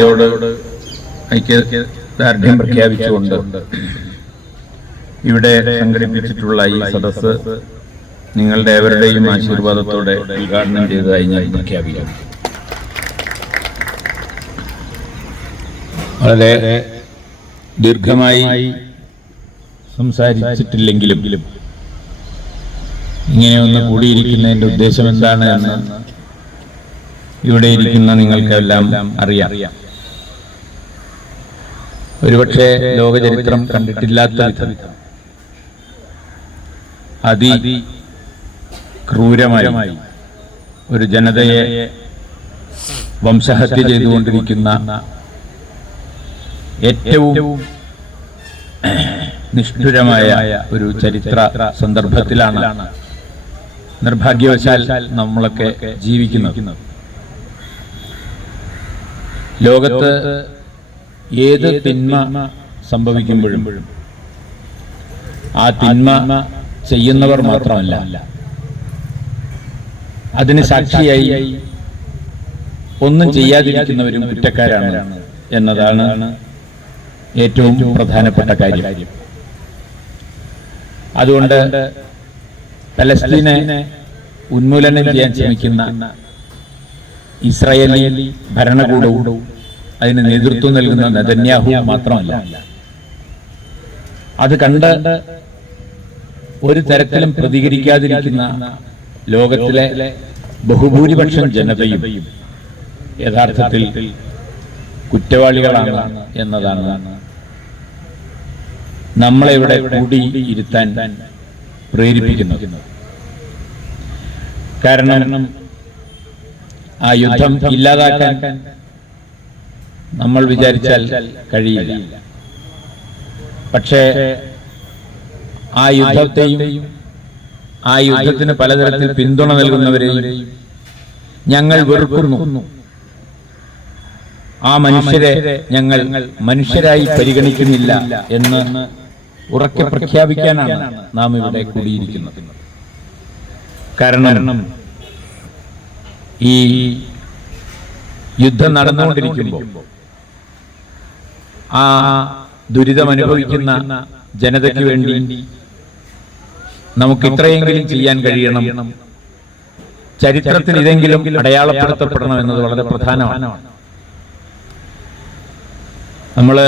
ോട് ഐക്യദാർഢ്യം പ്രഖ്യാപിച്ചുകൊണ്ട് ഇവിടെ സംഘടിപ്പിച്ചിട്ടുള്ള ഈ സദസ്സ് നിങ്ങളുടെ ഏവരുടെയും ആശീർവാദത്തോടെ ഉദ്ഘാടനം ചെയ്തതായി ഞാൻ പ്രഖ്യാപിക്കുന്നു. വളരെ ദീർഘമായി സംസാരിച്ചിട്ടില്ലെങ്കിലും ഇങ്ങനെ ഒന്ന് കൂടിയിരിക്കുന്നതിന്റെ ഉദ്ദേശം എന്താണ് എന്ന് ഇവിടെ ഇരിക്കുന്ന നിങ്ങൾക്കെല്ലാം അറിയാം. ഒരുപക്ഷെ ലോകചരിത്രം കണ്ടിട്ടില്ലാത്ത വിധം അതിക്രൂരമായി ഒരു ജനതയെ വംശഹത്യ ചെയ്തുകൊണ്ടിരിക്കുന്ന ഏറ്റവും നിഷ്ഠുരമായ ഒരു ചരിത്ര സന്ദർഭത്തിലാണ് നിർഭാഗ്യവശാൽ നമ്മളൊക്കെ ജീവിക്കുന്നത്. ലോകത്ത് ഏത് തിന്മ സംഭവിക്കുമ്പോഴും ആ തിന്മ ചെയ്യുന്നവർ മാത്രമല്ല, അതിന് സാക്ഷിയായി ഒന്നും ചെയ്യാതിരിക്കുന്നവരും കുറ്റക്കാരാണ് എന്നതാണ് ഏറ്റവും പ്രധാനപ്പെട്ട കാര്യം. അതുകൊണ്ട് പലസ്തീനെ ഉന്മൂലനം ചെയ്യാൻ ശ്രമിക്കുന്ന ഇസ്രായേലി ഭരണകൂടവും അതിന് നേതൃത്വം നൽകുന്ന നെതന്യാഹു മാത്രമല്ല, അത് കണ്ട് ഒരു തരത്തിലും പ്രതികരിക്കാതിരിക്കുന്ന ലോകത്തിലെ ബഹുഭൂരിപക്ഷം ജനതയും യഥാർത്ഥത്തിൽ കുറ്റവാളികളാണ് എന്നതാണ് നമ്മളെ ഇവിടെ കൂടി ഇരുത്താൻ പ്രേരിപ്പിക്കുന്നത്. കാരണം ആ യുദ്ധം ഇല്ലാതാക്കാൻ നമ്മൾ വിചാരിച്ചാൽ കഴിയില്ല. പക്ഷേ ആ യുദ്ധത്തെയും ആ യുദ്ധത്തിന് പലതരത്തിൽ പിന്തുണ നൽകുന്നവരെയും ഞങ്ങൾ വെറുക്കുന്നു. ആ മനുഷ്യരെ ഞങ്ങൾ മനുഷ്യരായി പരിഗണിക്കുന്നില്ല എന്ന് ഉറക്കെ പ്രഖ്യാപിക്കാനാണ് നാം ഇവിടെ കൂടിയിരിക്കുന്നത്. കാരണം ഈ യുദ്ധം നടന്നുകൊണ്ടിരിക്കുമ്പോൾ ആ ദുരിതം അനുഭവിക്കുന്ന ജനതയ്ക്ക് വേണ്ടി നമുക്ക് ഇത്രയെങ്കിലും ചെയ്യാൻ കഴിയണം. ചരിത്രത്തിൽ ഇതെങ്കിലും അടയാളപ്പെടുത്തപ്പെടണം എന്നത് വളരെ പ്രധാനമാണ്. നമ്മള്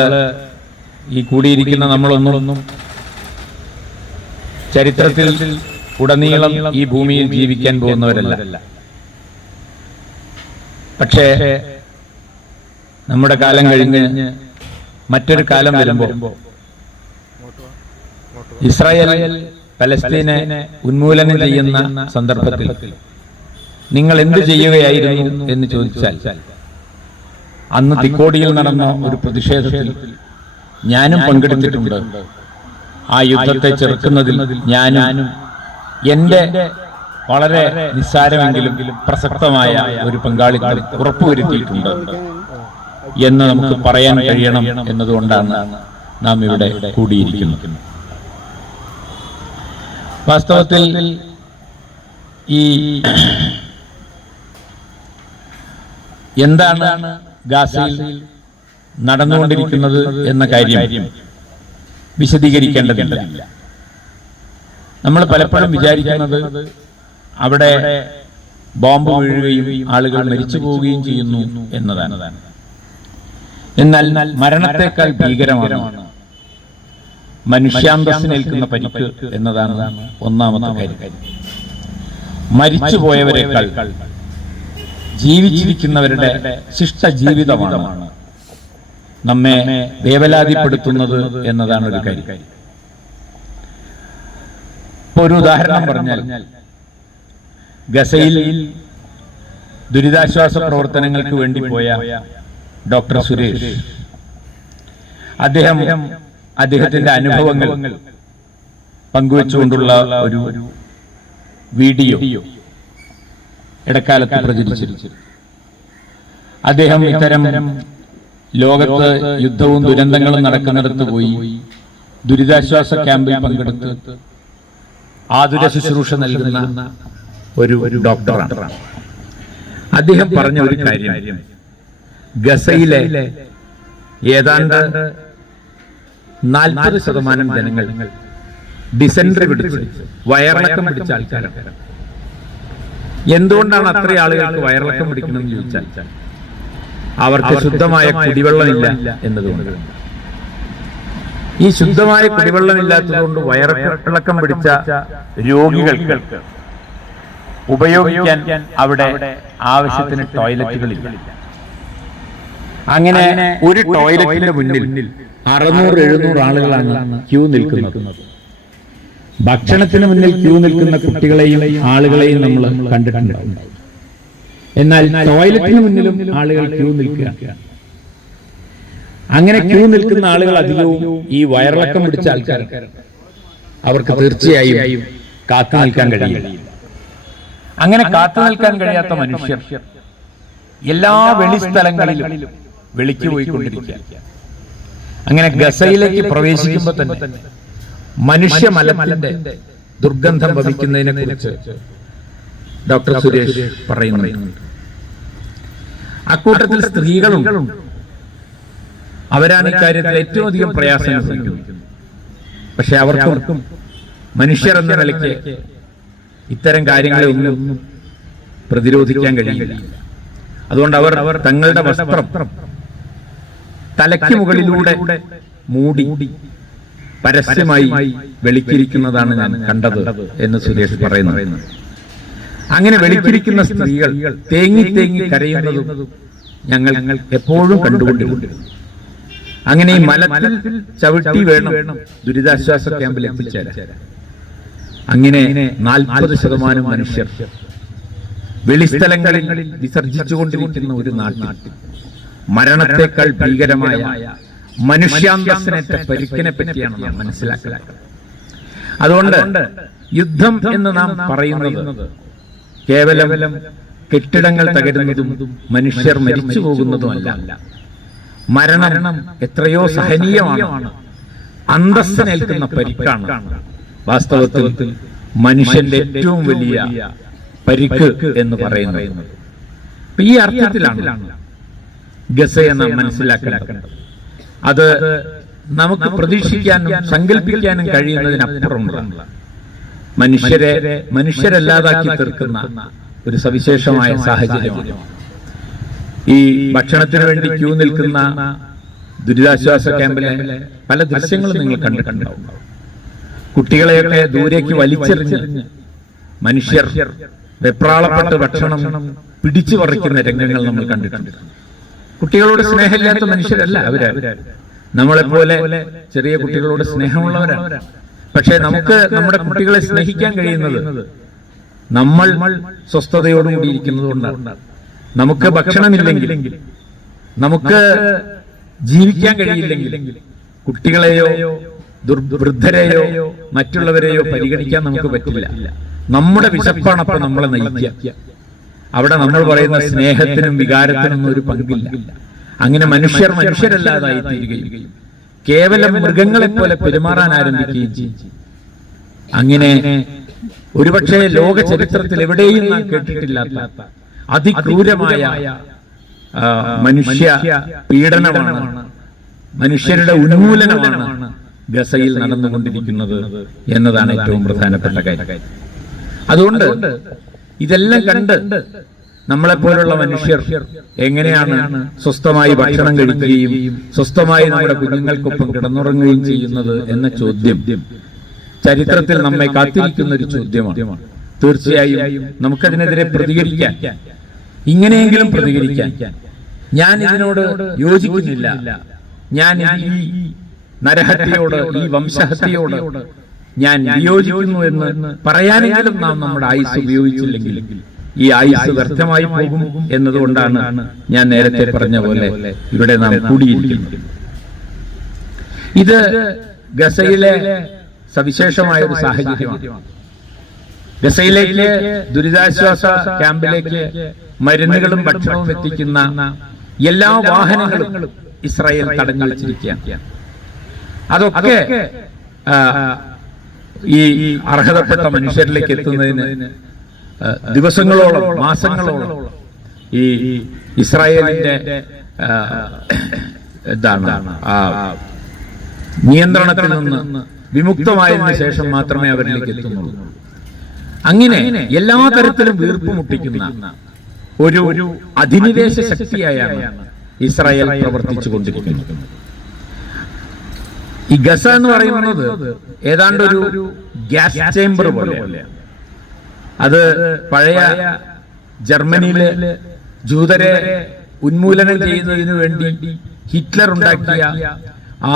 ഈ കൂടിയിരിക്കുന്ന നമ്മളൊന്നും ചരിത്രത്തിൽ ഉടനീളം ഈ ഭൂമിയിൽ ജീവിക്കാൻ പോകുന്നവരല്ല. പക്ഷേ നമ്മുടെ കാലം കഴിഞ്ഞ് മറ്റൊരു കാലം വരുമ്പോൾ ഇസ്രായേൽ പലസ്തീനെ ഉന്മൂലനം ചെയ്യുന്ന സന്ദർഭത്തിൽ നിങ്ങൾ എന്ത് ചെയ്യുകയായിരുന്നു എന്ന് ചോദിച്ചാൽ, അന്ന് തിക്കോടിയിൽ നടന്ന ഒരു പ്രതിഷേധത്തിൽ ഞാനും പങ്കെടുത്തിട്ടുണ്ട്. ആ യുദ്ധത്തെ ചെറുക്കുന്നതിൽ ഞാനും എന്റെ വളരെ നിസ്സാരമെങ്കിലും പ്രസക്തമായ ഒരു പങ്കാളിത്തം ഉറപ്പുവരുത്തിയിട്ടുണ്ട് എന്ന് നമുക്ക് പറയാൻ കഴിയണം എന്നതുകൊണ്ടാണ് നാം ഇവിടെ കൂടിയിരിക്കുന്നത്. വാസ്തവത്തിൽ ഈ എന്താണ് ഗാസയിൽ നടന്നുകൊണ്ടിരിക്കുന്നത് എന്ന കാര്യം വിശദീകരിക്കേണ്ടതില്ല. നമ്മൾ പലപ്പോഴും വിചാരിക്കുന്നത് അവിടെ ബോംബ് വീഴുകയും ആളുകൾ മരിച്ചു പോവുകയും ചെയ്യുന്നു എന്നതാണ്. എന്നാൽ മരണത്തെക്കാൾ ഭീകരമാണ് മനുഷ്യാന്തസ്സിനേൽക്കുന്ന പരിക്ക് എന്നതാണ് ഒന്നാമത്തെ കാര്യം. മരിച്ചുപോയവരെക്കാൾ ജീവിച്ചിരിക്കുന്നവരുടെ ശിഷ്ട ജീവിതമാണ് നമ്മെ വേവലാതിപ്പെടുത്തുന്നത് എന്നതാണ് ഒരു കാര്യം. ഒരു ഉദാഹരണം പറഞ്ഞാൽ, ഗസയിൽ ദുരിതാശ്വാസ പ്രവർത്തനങ്ങൾക്ക് വേണ്ടി പോയ ഡോക്ടർ സുരേഷ്, അദ്ദേഹത്തിന്റെ അനുഭവങ്ങൾ പങ്കുവെച്ചുകൊണ്ടുള്ള ഒരു വീഡിയോ ഇടക്കാലത്ത് പ്രചരിച്ചിരുന്നു. അദ്ദേഹം ഇത്തരം ലോകത്ത് യുദ്ധവും ദുരന്തങ്ങളും നടക്കുന്നിടത്ത് പോയി ദുരിതാശ്വാസ ക്യാമ്പിൽ പങ്കെടുത്ത് ആതുര ശുശ്രൂഷ നൽകുന്ന ഒരു ഡോക്ടറാണ്. അദ്ദേഹം പറഞ്ഞ ഒരു കാര്യം, ഗസയിലെ ഏതാണ്ട് 40% ജനങ്ങൾ ഡിസെൻട്രി പിടിച്ച് വയറിളക്കം പിടിച്ച ആൾക്കാരാണ്. എന്തുകൊണ്ടാണ് അത്ര ആളുകൾക്ക് വയറിളക്കം പിടിക്കണമെന്ന് ചോദിച്ചാൽ അവർക്ക് ശുദ്ധമായ കുടിവെള്ളമില്ല എന്നതുകൊണ്ട്. ഈ ശുദ്ധമായ കുടിവെള്ളമില്ലാത്തതുകൊണ്ട് വയറിളക്കം പിടിച്ച രോഗികൾക്ക് ഉപയോഗിക്കാൻ അവിടെ ആവശ്യത്തിന് ടോയ്ലറ്റുകളില്ല. അങ്ങനെ ഒരു ടോയ്ലറ്റിന്റെ മുന്നിൽ 600-700 ആളുകളാണ് ക്യൂ നിൽക്കുന്നത്. ഭക്ഷണത്തിന് മുന്നിൽ ക്യൂ നിൽക്കുന്ന കുട്ടികളെയും ആളുകളെയും നമ്മൾ കണ്ടിട്ടുണ്ടാവും. എന്നാൽ ടോയ്ലറ്റിന് മുന്നിലും ആളുകൾ ക്യൂ നിൽക്കുക. അങ്ങനെ ക്യൂ നിൽക്കുന്ന ആളുകൾ അധികവും ഈ വയറിളക്കം പിടിച്ച ആൾക്കാരാണ്. അവർക്ക് തീർച്ചയായും കാത്തു നിൽക്കാൻ കഴിയില്ല. അങ്ങനെ കാത്തു നിൽക്കാൻ കഴിയാത്ത മനുഷ്യർ എല്ലാ വെളിസ്ഥലങ്ങളിലും വെളിക്ക് പോയിക്കൊണ്ടിരിക്കുക. അങ്ങനെ ഗസയിലേക്ക് പ്രവേശിക്കുമ്പോൾ തന്നെ മനുഷ്യമലത്തിന്റെ ദുർഗന്ധം വമിക്കുന്നതിനെ കുറിച്ച് ഡോക്ടർ സുരേഷ് പറയുന്നു. അക്കൂട്ടത്തിൽ സ്ത്രീകളുണ്ട്. അവരാണ് ഇക്കാര്യത്തിൽ ഏറ്റവും അധികം പ്രയാസം അനുഭവിക്കുന്നത്. പക്ഷെ അവർക്കും മനുഷ്യർ എന്ന നിലയ്ക്ക് ഇത്തരം കാര്യങ്ങളെ ഒന്നും പ്രതിരോധിക്കാൻ കഴിയില്ല. അതുകൊണ്ട് അവർ തങ്ങളുടെ വസ്ത്രം തലയ്ക്ക് മുകളിലൂടെ മൂടി പരസ്യമായി വെളിക്കിരിക്കുന്നതാണ് ഞാൻ കണ്ടത് എന്ന് സുരേഷ് പറയുന്നു. അങ്ങനെ വെളിക്കിരിക്കുന്ന സ്ത്രീകൾ തേങ്ങി തേങ്ങി കരയുന്നതും ഞങ്ങൾ എപ്പോഴും കണ്ടുകൊണ്ടിരുന്നു. അങ്ങനെ ഈ മലത്തിൽ ചവിട്ടി വേണം ദുരിതാശ്വാസ ക്യാമ്പിൽ എത്തിച്ചേരാൻ. അങ്ങനെ 40% മനുഷ്യർ വെളിസ്ഥലങ്ങളിൽ വിസർജിച്ചുകൊണ്ടിരിക്കുന്ന ഒരു നാട്ടിൽ മരണത്തെക്കാൾ ഭീകരമായ മനുഷ്യാന്തസ്സിനേറ്റ പരിക്കിനെ പറ്റിയാണ് നാം മനസ്സിലാക്കുന്നത്. അതുകൊണ്ട് യുദ്ധം എന്ന് നാം പറയുന്നത് കേവലം കെട്ടിടങ്ങൾ തകരുന്നതും മനുഷ്യർ മരിച്ചു പോകുന്നതുമല്ല. മരണം എത്രയോ സഹനീയമാണ്. അന്തസ്സിനേൽക്കുന്ന പരിക്കാണ് വാസ്തവത്തിൽ മനുഷ്യന്റെ ഏറ്റവും വലിയ പരിക്ക് എന്ന് പറയുന്നത്. ഈ അർത്ഥത്തിലാണ് ഗസയെ നാം മനസ്സിലാക്കേണ്ടത്. അത് നമുക്ക് പ്രതീക്ഷിക്കാനും സങ്കല്പിക്കാനും കഴിയുന്നതിനപ്പുറമുള്ള മനുഷ്യരല്ലാതാക്കി തീർക്കുന്ന ഒരു സവിശേഷമായ സാഹചര്യമാണ്. ഈ ഭക്ഷണത്തിന് വേണ്ടി ക്യൂ നിൽക്കുന്ന ദുരിതാശ്വാസ ക്യാമ്പിലെ പല ദൃശ്യങ്ങളും നിങ്ങൾ കണ്ടിട്ടുണ്ടാവും. കുട്ടികളെയൊക്കെ ദൂരേക്ക് വലിച്ചെറിഞ്ഞ് മനുഷ്യർ വെപ്രാളപ്പെട്ട് ഭക്ഷണം പിടിച്ചു പറിക്കുന്ന രംഗങ്ങൾ നമ്മൾ കണ്ടിട്ടുണ്ട്. കുട്ടികളോട് സ്നേഹമില്ലാത്ത മനുഷ്യരല്ല അവര്. നമ്മളെപ്പോലെ ചെറിയ കുട്ടികളോട് സ്നേഹമുള്ളവരാണ്. പക്ഷെ നമുക്ക് നമ്മുടെ കുട്ടികളെ സ്നേഹിക്കാൻ കഴിയുന്നത് നമ്മൾ സ്വസ്ഥതയോടുകൂടി ഇരിക്കുന്നത് കൊണ്ടാണ്. നമുക്ക് ഭക്ഷണമില്ലെങ്കിൽ, നമുക്ക് ജീവിക്കാൻ കഴിയില്ലെങ്കിൽ കുട്ടികളെയോ വൃദ്ധരെയോ മറ്റുള്ളവരെയോ പരിഗണിക്കാൻ നമുക്ക് പറ്റില്ല. നമ്മുടെ വിശപ്പാണ് അപ്പോൾ നമ്മളെ നയിക്കുക. അവിടെ നമ്മൾ പറയുന്ന സ്നേഹത്തിനും വികാരത്തിനും ഒരു പങ്കില്ല. അങ്ങനെ മനുഷ്യരല്ലാതായി തീരുകയും കേവലം മൃഗങ്ങളെ പോലെ പെരുമാറാൻ ആരംഭിക്കുകയും ചെയ്യും. അങ്ങനെ ഒരുപക്ഷെ ലോക ചരിത്രത്തിൽ എവിടെയും നാം കേട്ടിട്ടില്ലാത്ത അതിക്രൂരമായ മനുഷ്യ പീഡനമാണ്, മനുഷ്യരുടെ ഉന്മൂലനമാണ് ഗസയിൽ നടന്നുകൊണ്ടിരിക്കുന്നത് എന്നതാണ് ഏറ്റവും പ്രധാനപ്പെട്ട കാര്യം. അതുകൊണ്ട് ഇതെല്ലാം കണ്ട് നമ്മളെപ്പോലുള്ള മനുഷ്യർ എങ്ങനെയാണ് സ്വസ്ഥമായി ഭക്ഷണം കഴിക്കുകയും സ്വസ്ഥമായി നമ്മുടെ കുഞ്ഞുങ്ങൾക്കൊപ്പം കിടന്നുറങ്ങുകയും ചെയ്യുന്നത് എന്ന ചോദ്യം ചരിത്രത്തിൽ നമ്മെ കാത്തിരിക്കുന്ന ഒരു ചോദ്യമാണ്. തീർച്ചയായും നമുക്കതിനെതിരെ പ്രതികരിക്കാൻ, ഇങ്ങനെയെങ്കിലും പ്രതികരിക്കാൻ. ഞാൻ ഇതിനോട് യോജിക്കുന്നില്ല, ഞാൻ ഈ നരഹത്യയോട്, ഈ വംശഹത്യയോട് ഞാൻ വിയോജിക്കുന്നു എന്ന് പറയാനെങ്കിലും നാം നമ്മുടെ ആയുസ് ഉപയോഗിച്ചില്ലെങ്കിൽ ഈ ആയുസ് വ്യർത്ഥമായി പോകും എന്നതുകൊണ്ടാണ് ഞാൻ നേരത്തെ പറഞ്ഞ പോലെ ഇവിടെ നാം കൂടിയിരിക്കുന്നത്. ഇത് ഗസയിലെ സവിശേഷമായ ഒരു സാഹചര്യമാണ്. ഗസയിലേക്ക് ദുരിതാശ്വാസ ക്യാമ്പിലേക്ക് മരുന്നുകളും ഭക്ഷണവും എത്തിക്കുന്ന എല്ലാ വാഹനങ്ങളും ഇസ്രായേൽ തടഞ്ഞു വെച്ചിരിക്കുകയാണ്. അതൊക്കെ ഈ അർഹതപ്പെട്ട മനുഷ്യരിലേക്ക് എത്തുന്നതിന് ദിവസങ്ങളോളം, മാസങ്ങളോളം ഈ ഇസ്രായേലിന്റെ എന്താണ് നിയന്ത്രണത്തിൽ നിന്ന് വിമുക്തമായതിനു ശേഷം മാത്രമേ അവരിലേക്ക് എത്തുന്നുള്ളൂ. അങ്ങനെ എല്ലാ തരത്തിലും വീർപ്പ് മുട്ടിക്കുന്ന ഒരു അധിനിവേശ ശക്തിയായാണ് ഇസ്രായേൽ പ്രവർത്തിച്ചു കൊണ്ടിരിക്കുന്നത്. ഈ ഗസ എന്ന് പറയുന്നത് ഏതാണ്ട് ഒരു ഗ്യാസ് ചേംബർ പോലെ. അത് പഴയ ജർമ്മനിയിലെ ജൂതരെ ഉന്മൂലനം ചെയ്യുന്നതിന് വേണ്ടി ഹിറ്റ്ലർ ഉണ്ടാക്കിയ ആ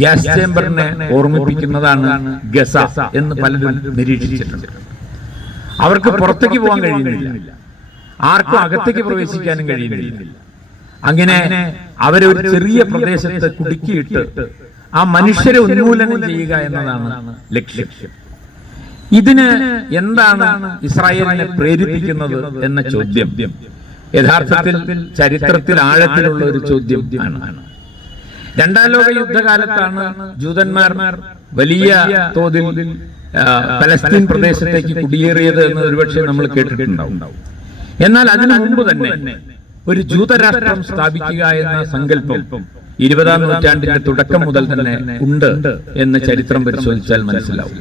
ഗ്യാസ് ചേംബറിനെ ഓർമ്മിപ്പിക്കുന്നതാണ് ഗസ എന്ന് പലരും നിരീക്ഷിച്ചിട്ടുണ്ട്. അവർക്ക് പുറത്തേക്ക് പോകാൻ കഴിയുന്നില്ല, ആർക്കും അകത്തേക്ക് പ്രവേശിക്കാനും കഴിയുന്നില്ല. അങ്ങനെ അവരെ ഒരു ചെറിയ പ്രദേശത്ത് കുടുക്കിയിട്ട് ആ മനുഷ്യരെ ഉന്മൂലനം ചെയ്യുക എന്നതാണ് ലക്ഷ്യം. ഇതിന് എന്താണ് ഇസ്രായേലിനെ പ്രേരിപ്പിക്കുന്നത് എന്ന ചോദ്യം യഥാർത്ഥത്തിൽ ചരിത്രത്തിൽ ആഴത്തിലുള്ള ഒരു ചോദ്യം ആണ്. രണ്ടാം ലോക യുദ്ധകാലത്താണ് ജൂതന്മാർ വലിയ തോതിൽ പലസ്തീൻ പ്രദേശത്തേക്ക് കുടിയേറിയത് എന്ന് ഒരുപക്ഷെ നമ്മൾ കേട്ടിട്ടുണ്ടാവും. എന്നാൽ അതിനു മുമ്പ് തന്നെ ഒരു ജൂതരാഷ്ട്രം സ്ഥാപിക്കുക എന്ന സങ്കല്പം 20-ാം നൂറ്റാണ്ടിന്റെ തുടക്കം മുതൽ തന്നെ ഉണ്ട് എന്ന് ചരിത്രം പരിശോധിച്ചാൽ മനസ്സിലാവും.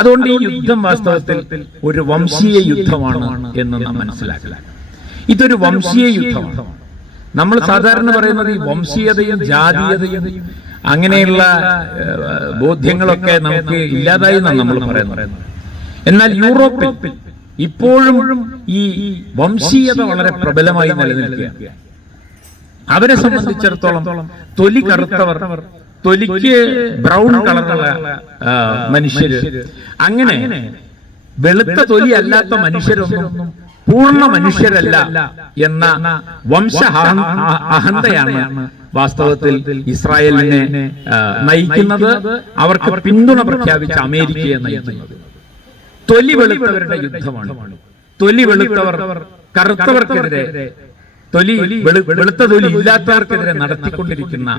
അതുകൊണ്ട് ഈ യുദ്ധം വാസ്തവത്തിൽ ഒരു വംശീയ യുദ്ധമാണ് എന്ന് നാം മനസ്സിലാക്കുക. ഇതൊരു വംശീയ യുദ്ധമാണ്. നമ്മൾ സാധാരണ പറയുന്നത് ഈ വംശീയതയും ജാതീയതയും അങ്ങനെയുള്ള ബോധ്യങ്ങളൊക്കെ നമുക്ക് ഇല്ലാതായി എന്നാണ് നമ്മൾ പറയുന്നത്. എന്നാൽ യൂറോപ്പിൽ ഇപ്പോഴും ഈ വംശീയത വളരെ പ്രബലമായി നിലനിൽക്കുക. അവരെ സംബന്ധിച്ചിടത്തോളം തൊലി കറുത്തവർ, തൊലിക്ക് ബ്രൗൺ കളറുള്ള മനുഷ്യര്, അങ്ങനെ വെളുത്ത തൊലി അല്ലാത്ത മനുഷ്യരൊന്നും പൂർണ്ണ മനുഷ്യരല്ല എന്ന വംശ അഹന്തയാണ് വാസ്തവത്തിൽ ഇസ്രായേലിനെ നയിക്കുന്നത്. അവർക്ക് പിന്തുണ പ്രഖ്യാപിച്ച അമേരിക്കയെ നയിക്കുന്നത് തൊലി വെളുത്തവരുടെ യുദ്ധമാണ്. തൊലി വെളുത്തവർ കറുത്തവർക്കെതിരെ, വെളുത്ത തൊലി ഇല്ലാത്തവർക്കെതിരെ നടത്തിക്കൊണ്ടിരിക്കുന്ന,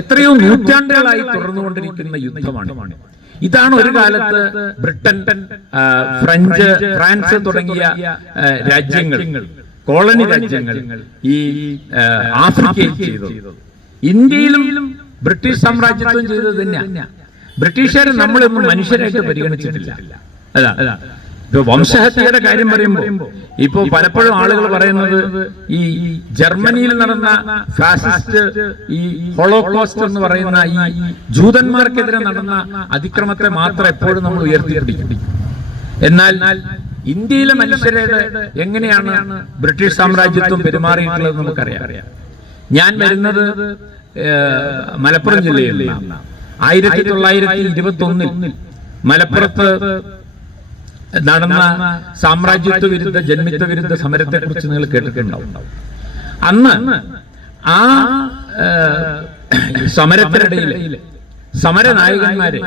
എത്രയോ നൂറ്റാണ്ടുകളായി തുടർന്നുകൊണ്ടിരിക്കുന്ന യുദ്ധമാണ്. ഇതാണ് ഒരു കാലത്ത് ബ്രിട്ടൻ, ഫ്രാൻസ് തുടങ്ങിയ രാജ്യങ്ങൾ, കോളനി രാജ്യങ്ങൾ ഈ ആഫ്രിക്കയിൽ ചെയ്തത്. ഇന്ത്യയിലും ബ്രിട്ടീഷ് സാമ്രാജ്യത്വം ചെയ്തത് തന്നെയാണ്. ബ്രിട്ടീഷുകാരെ നമ്മളൊന്നും മനുഷ്യരായിട്ട് പരിഗണിച്ചിട്ടില്ല. അതാ ഇപ്പൊ വംശഹത്യയുടെ കാര്യം പറയുമ്പോൾ ഇപ്പോ പലപ്പോഴും ആളുകൾ പറയുന്നത് ഈ ജർമ്മനിയിൽ നടന്ന ഫാസിസ്റ്റ് ഈ ഹോളോകോസ്റ്റ് എന്ന് പറയുന്ന ഈ ജൂതന്മാർക്കെതിരെ നടന്ന അതിക്രമത്തെ മാത്രം എപ്പോഴും നമ്മൾ ഉയർത്തിപ്പിടിക്കും. എന്നാൽ ഇന്ത്യയിലെ മനുഷ്യരുടെ എങ്ങനെയാണ് ബ്രിട്ടീഷ് സാമ്രാജ്യത്വം പെരുമാറിയിട്ടുള്ളത് നമുക്കറിയാം. ഞാൻ വരുന്നത് മലപ്പുറം ജില്ലയിൽ 1921 മലപ്പുറത്ത് നടന്ന സാമ്രാജ്യത്വ വിരുദ്ധ, ജന്മിത്വ വിരുദ്ധ സമരത്തെ കുറിച്ച് നിങ്ങൾ കേട്ടിട്ടുണ്ടാവും. അന്ന് ആ സമരത്തിനിടയിൽ സമരനായകന്മാരെ,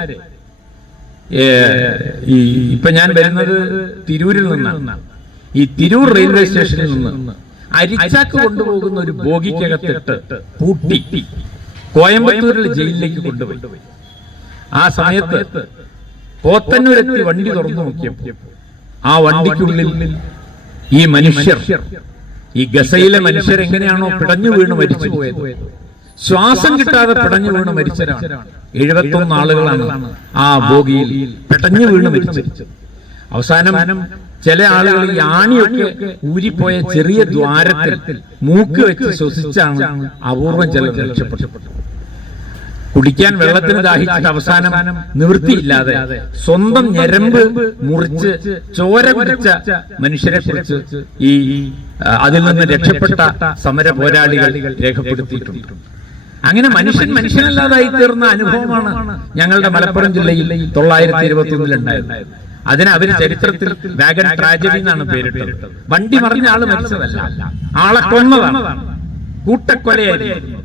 ഇപ്പൊ ഞാൻ വരുന്നത് തിരൂരിൽ നിന്നാണ്. ഈ തിരൂർ റെയിൽവേ സ്റ്റേഷനിൽ നിന്ന് അരിച്ചാക്ക് കൊണ്ടുപോകുന്ന ഒരു ബോഗിക്കകത്തിട്ട് പൂട്ടി കോയമ്പത്തൂരിൽ ജയിലിലേക്ക് കൊണ്ടുപോയി. ആ സമയത്ത് പോത്തന്നൂരെത്തി വണ്ടി തുറന്നു നോക്കിയപ്പോൾ ആ വണ്ടിക്കുള്ളിൽ ഈ മനുഷ്യർ, ഈ ഗസയിലെ മനുഷ്യർ എങ്ങനെയാണോ പിടഞ്ഞു വീണ് മരിച്ചു പോയത്, ശ്വാസം കിട്ടാതെ പിടഞ്ഞു വീണ് മരിച്ചവരാണ്. 71 ആളുകളാണ് ആ ബോഗിയിൽ പിടഞ്ഞു വീണ് മരിച്ചത്. അവസാനം ചില ആളുകൾ ഈ ആണിയൊക്കെ ഊരിപ്പോയ ചെറിയ ദ്വാരത്തിൽ മൂക്ക് വെച്ച് ശ്വസിച്ചാണ് അപൂർവം ചിലർ രക്ഷപ്പെട്ടു. കുടിക്കാൻ വെള്ളത്തിന് ദാഹിച്ചിട്ട് അവസാനം നിവൃത്തിയില്ലാതെ സ്വന്തം ഞരമ്പ് മുറിച്ച് ചോര കുടിച്ച മനുഷ്യരെ കുറിച്ച് ഈ അതിൽ നിന്ന് രക്ഷപ്പെട്ട സമര പോരാളികൾ രേഖപ്പെടുത്തിയിട്ടുണ്ട്. അങ്ങനെ മനുഷ്യനല്ലാതായി തീർന്ന അനുഭവമാണ് ഞങ്ങളുടെ മലപ്പുറം ജില്ലയിൽ 1921 ഉണ്ടായത്. അതിന് അവര് ചരിത്രത്തിൽ വാഗൺ ട്രാജഡി എന്നാണ് പേരിട്ടത്. വണ്ടി മറിഞ്ഞ ആള് മരിച്ചതല്ല, ആളെ കൊന്നതാണ്, കൂട്ടക്കൊലയായിരുന്നു.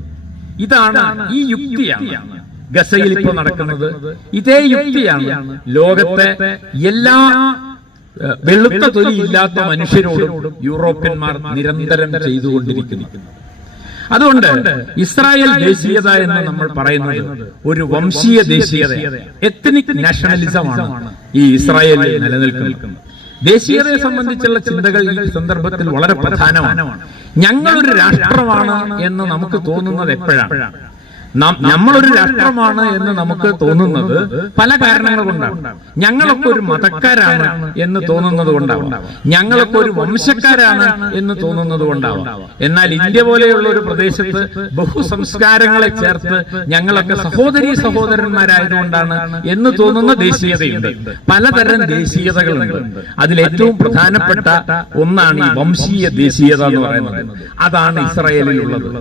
ഇതാണ്, ഈ യുക്തിയാണ് ഗസയിൽ ഇപ്പോൾ നടക്കുന്നത്. ഇതേ യുക്തിയാണ് ലോകത്തെ എല്ലാ വെളുത്ത തൊലി ഇല്ലാത്ത മനുഷ്യരോടും യൂറോപ്യന്മാർ നിരന്തരം ചെയ്തുകൊണ്ടിരിക്കുന്നത്. അതുകൊണ്ട് ഇസ്രായേൽ ദേശീയത എന്ന് നമ്മൾ പറയുന്നത് ഒരു വംശീയ ദേശീയത, എത്നിക് നാഷണലിസമാണ് ഈ ഇസ്രായേലിൽ നിലനിൽക്കുന്നത്. ദേശീയതയെ സംബന്ധിച്ചുള്ള ചിന്തകൾ ഈ സന്ദർഭത്തിൽ വളരെ പ്രധാനമാണ്. ഞങ്ങളൊരു രാഷ്ട്രമാണ് എന്ന് നമുക്ക് തോന്നുന്നത് എപ്പോഴാണ്? നമ്മളൊരു രാഷ്ട്രമാണ് എന്ന് നമുക്ക് തോന്നുന്നത് പല കാരണങ്ങൾ കൊണ്ടാണ്. ഞങ്ങളൊക്കെ ഒരു മതക്കാരാണ് എന്ന് തോന്നുന്നത് കൊണ്ടാവും, ഞങ്ങളൊക്കെ ഒരു വംശക്കാരാണ് എന്ന് തോന്നുന്നത് കൊണ്ടാവും. എന്നാൽ ഇന്ത്യ പോലെയുള്ള ഒരു പ്രദേശത്ത് ബഹുസംസ്കാരങ്ങളെ ചേർത്ത് ഞങ്ങളൊക്കെ സഹോദരീ സഹോദരന്മാരായതുകൊണ്ടാണ് എന്ന് തോന്നുന്ന ദേശീയതയുണ്ട്. പലതരം ദേശീയതകളുണ്ട്. അതിലേറ്റവും പ്രധാനപ്പെട്ട ഒന്നാണ് ഈ വംശീയ ദേശീയത എന്ന് പറയുന്നത്. അതാണ് ഇസ്രായേലിലുള്ളത്.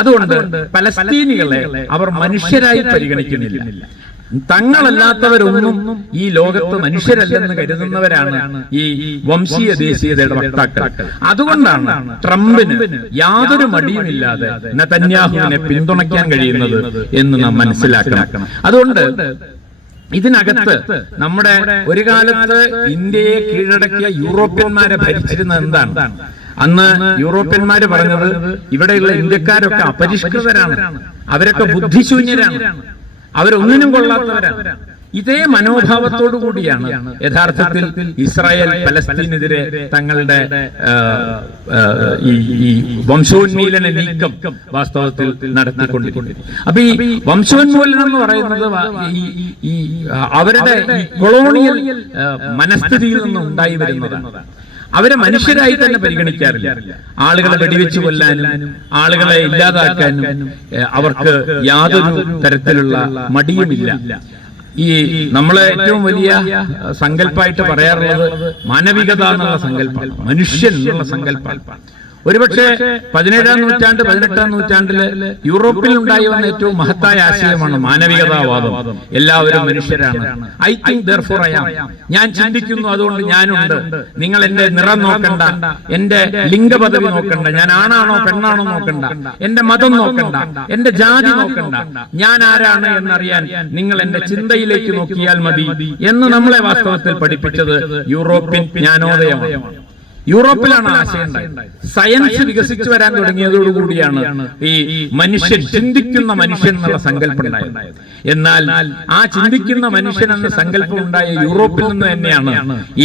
അതുകൊണ്ട് പലസ്തീനികളെ അവർ മനുഷ്യരായി പരിഗണിക്കുന്നില്ല. തങ്ങളല്ലാത്തവരൊന്നും ഈ ലോകത്ത് മനുഷ്യരല്ലെന്ന് കരുതുന്നവരാണ് ഈ വംശീയ ദേശീയതയുടെ വക്താക്കൾ. അതുകൊണ്ടാണ് ട്രംപിന് യാതൊരു മടിയുമില്ലാതെ നെതന്യാഹുവിനെ പിന്തുണയ്ക്കാൻ കഴിയുന്നത് എന്ന് നാം മനസ്സിലാക്കണം. അതുകൊണ്ട് ഇതിനകത്ത് നമ്മുടെ ഒരു കാലത്ത് ഇന്ത്യയെ കീഴടക്കിയ യൂറോപ്യന്മാരെ ഭരിച്ചിരുന്നത് എന്താണ്? അന്ന് യൂറോപ്യന്മാര് പറഞ്ഞത് ഇവിടെയുള്ള ഇന്ത്യക്കാരൊക്കെ അപരിഷ്കൃതരാണ്, അവരൊക്കെ ബുദ്ധിശൂന്യരാണ്, അവരൊന്നിനും കൊള്ളാത്തവരാണ്. ഇതേ മനോഭാവത്തോടു കൂടിയാണ് യഥാർത്ഥത്തിൽ ഇസ്രായേൽ പലസ്തീനെതിരെ തങ്ങളുടെ ഈ വംശോന്മൂലന നീക്കം വാസ്തവത്തിൽ നടത്തിക്കൊണ്ടിരിക്കുന്നത്. അപ്പൊ ഈ വംശോന്മൂലനം എന്ന് പറയുന്നത് ഈ അവരുടെ കൊളോണിയൽ മനസ്ഥിതിയിൽ നിന്ന് ഉണ്ടായി വരുന്നതാണ്. അവരെ മനുഷ്യരായി തന്നെ പരിഗണിക്കാറില്ല. ആളുകളെ വെടിവെച്ച് കൊല്ലാനും ആളുകളെ ഇല്ലാതാക്കാനും അവർക്ക് യാതൊരു തരത്തിലുള്ള മടിയുമില്ല. ഈ നമ്മളെ ഏറ്റവും വലിയ സങ്കല്പമായിട്ട് പറയാറുള്ളത് മാനവികത എന്നുള്ള സങ്കല്പം, മനുഷ്യൻ എന്നുള്ള സങ്കല്പം. ഒരുപക്ഷെ 17-ാം നൂറ്റാണ്ട് 18-ാം നൂറ്റാണ്ടില് യൂറോപ്പിൽ ഉണ്ടായി വന്ന ഏറ്റവും മഹത്തായ ആശയമാണ് മാനവികതാവാദം. എല്ലാവരും മനുഷ്യരാണ്. I think therefore I am. ഞാൻ ചിന്തിക്കുന്നു, അതുകൊണ്ട് ഞാനുണ്ട്. നിങ്ങൾ എന്റെ നിറം നോക്കണ്ട, എന്റെ ലിംഗപദവി നോക്കണ്ട, ഞാൻ ആണാണോ പെണ്ണാണോ നോക്കണ്ട, എന്റെ മതം നോക്കണ്ട, എന്റെ ജാതി നോക്കണ്ട, ഞാൻ ആരാണ് എന്നറിയാൻ നിങ്ങൾ എന്റെ ചിന്തയിലേക്ക് നോക്കിയാൽ മതി എന്ന് നമ്മളെ വാസ്തവത്തിൽ പഠിപ്പിച്ചത് യൂറോപ്യൻ ജ്ഞാനോദയമാണ്. യൂറോപ്പിലാണ് ആശയം ഉണ്ടായത്. സയൻസ് വികസിച്ചു വരാൻ തുടങ്ങിയതോടുകൂടിയാണ് ഈ മനുഷ്യൻ, ചിന്തിക്കുന്ന മനുഷ്യൻ എന്നുള്ള സങ്കല്പം ഉണ്ടായത്. എന്നാൽ ആ ചിന്തിക്കുന്ന മനുഷ്യൻ എന്ന സങ്കല്പം ഉണ്ടായ യൂറോപ്പിൽ നിന്ന് തന്നെയാണ്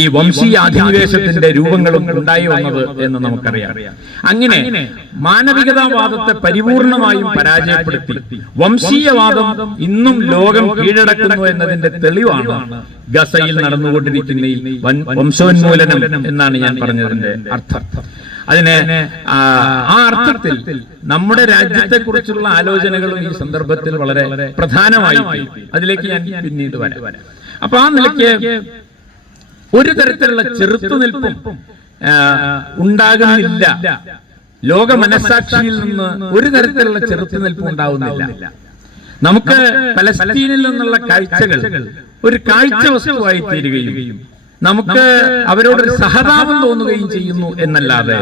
ഈ വംശീയ അധിനിവേശത്തിന്റെ രൂപങ്ങളും ഉണ്ടായി വന്നത് എന്ന് നമുക്കറിയാം. അങ്ങനെ മാനവികതാവാദത്തെ പരിപൂർണമായും പരാജയപ്പെടുത്തി വംശീയവാദം ഇന്നും ലോകം കീഴടക്കുന്നു എന്നതിന്റെ തെളിവാണ് ഗസയിൽ നടന്നുകൊണ്ടിരിക്കുന്ന ഈ വംശോന്മൂലനം എന്നാണ് ഞാൻ പറഞ്ഞതിന്റെ അർത്ഥം. അതിനെ ആ അർത്ഥത്തിൽ നമ്മുടെ രാജ്യത്തെ കുറിച്ചുള്ള ആലോചനകളും ഈ സന്ദർഭത്തിൽ വളരെ പ്രധാനമായി. അതിലേക്ക് ഞാൻ പിന്നീട് വരാം. അപ്പൊ ആ നിലയ്ക്ക് ഒരു തരത്തിലുള്ള ചെറുത്തുനിൽപ്പും ഉണ്ടാകുന്നില്ല. ലോക മനസ്സാക്ഷിയിൽ നിന്ന് ഒരു തരത്തിലുള്ള ചെറുത്തുനിൽപ്പും ഉണ്ടാവുന്നില്ല. നമുക്ക് പലസ്തീനിൽ നിന്നുള്ള കാഴ്ചകൾ ഒരു കാഴ്ച വസ്തുവായി തീരുകയും നമുക്ക് അവരോടൊരു സഹതാപം തോന്നുകയും ചെയ്യുന്നു എന്നല്ലാതെ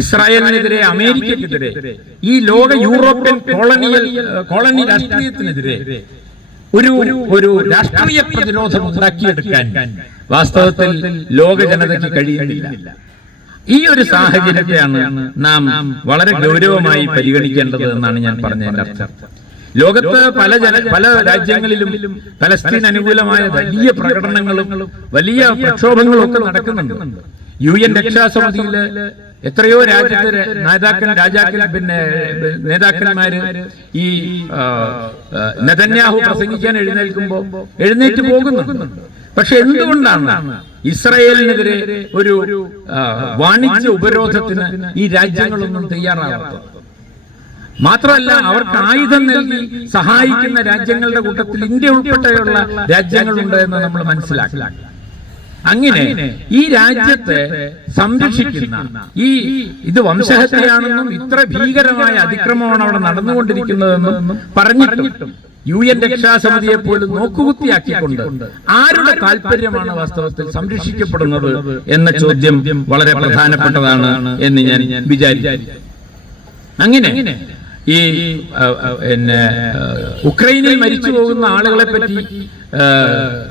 ഇസ്രായേലിനെതിരെ, അമേരിക്കക്കെതിരെ, ഈ ലോക യൂറോപ്യൻ കോളനി രാഷ്ട്രീയത്തിനെതിരെ ഒരു രാഷ്ട്രീയ പ്രതിരോധം ഉണ്ടാക്കിയെടുക്കാൻ വാസ്തവത്തിൽ ലോക ജനതയ്ക്ക് കഴിയുന്നില്ല. ഈ ഒരു സാഹചര്യത്തെയാണ് നാം വളരെ ഗൗരവമായി പരിഗണിക്കേണ്ടത് എന്നാണ് ഞാൻ പറഞ്ഞതിന്റെ അർത്ഥം. ലോകത്ത് പല രാജ്യങ്ങളിലും പലസ്തീൻ അനുകൂലമായ വലിയ പ്രകടനങ്ങളും വലിയ പ്രക്ഷോഭങ്ങളും ഒക്കെ നടക്കുന്നുണ്ട്. UN രക്ഷാസമിതിയില് എത്രയോ രാജ്യത്തെ നേതാക്കന്മാര് ഈ നെതന്യാഹു പ്രസംഗിക്കാൻ എഴുന്നേറ്റ് പോകുന്നുണ്ട്. പക്ഷെ എന്തുകൊണ്ടാണ് ഇസ്രായേലിനെതിരെ ഒരു വാണിജ്യ ഉപരോധത്തിന് ഈ രാജ്യങ്ങളൊന്നും തയ്യാറാകാത്തത്? മാത്രമല്ല, അവർക്ക് ആയുധം നൽകി സഹായിക്കുന്ന രാജ്യങ്ങളുടെ കൂട്ടത്തിൽ ഇന്ത്യ ഉൾപ്പെടെയുള്ള രാജ്യങ്ങളുണ്ട് എന്ന് നമ്മൾ മനസ്സിലാക്കുക. അങ്ങനെ ഈ രാജ്യത്തെ സംരക്ഷിക്കുന്ന ഇത് വംശഹത്യയാണെന്നും ഇത്ര ഭീകരമായ അതിക്രമമാണ് അവിടെ നടന്നുകൊണ്ടിരിക്കുന്നതെന്നും പറഞ്ഞിട്ടും UN രക്ഷാസമിതിയെ പോലും നോക്കുകുത്തിയാക്കിക്കൊണ്ട് ആരുടെ താല്പര്യമാണ് വാസ്തവത്തിൽ സംരക്ഷിക്കപ്പെടുന്നത് എന്ന ചോദ്യം വളരെ പ്രധാനപ്പെട്ടതാണ് എന്ന് ഞാൻ വിചാരിക്കുന്നു. അങ്ങനെ ഈ ഉക്രൈനിൽ മരിച്ചു പോകുന്ന ആളുകളെ പറ്റി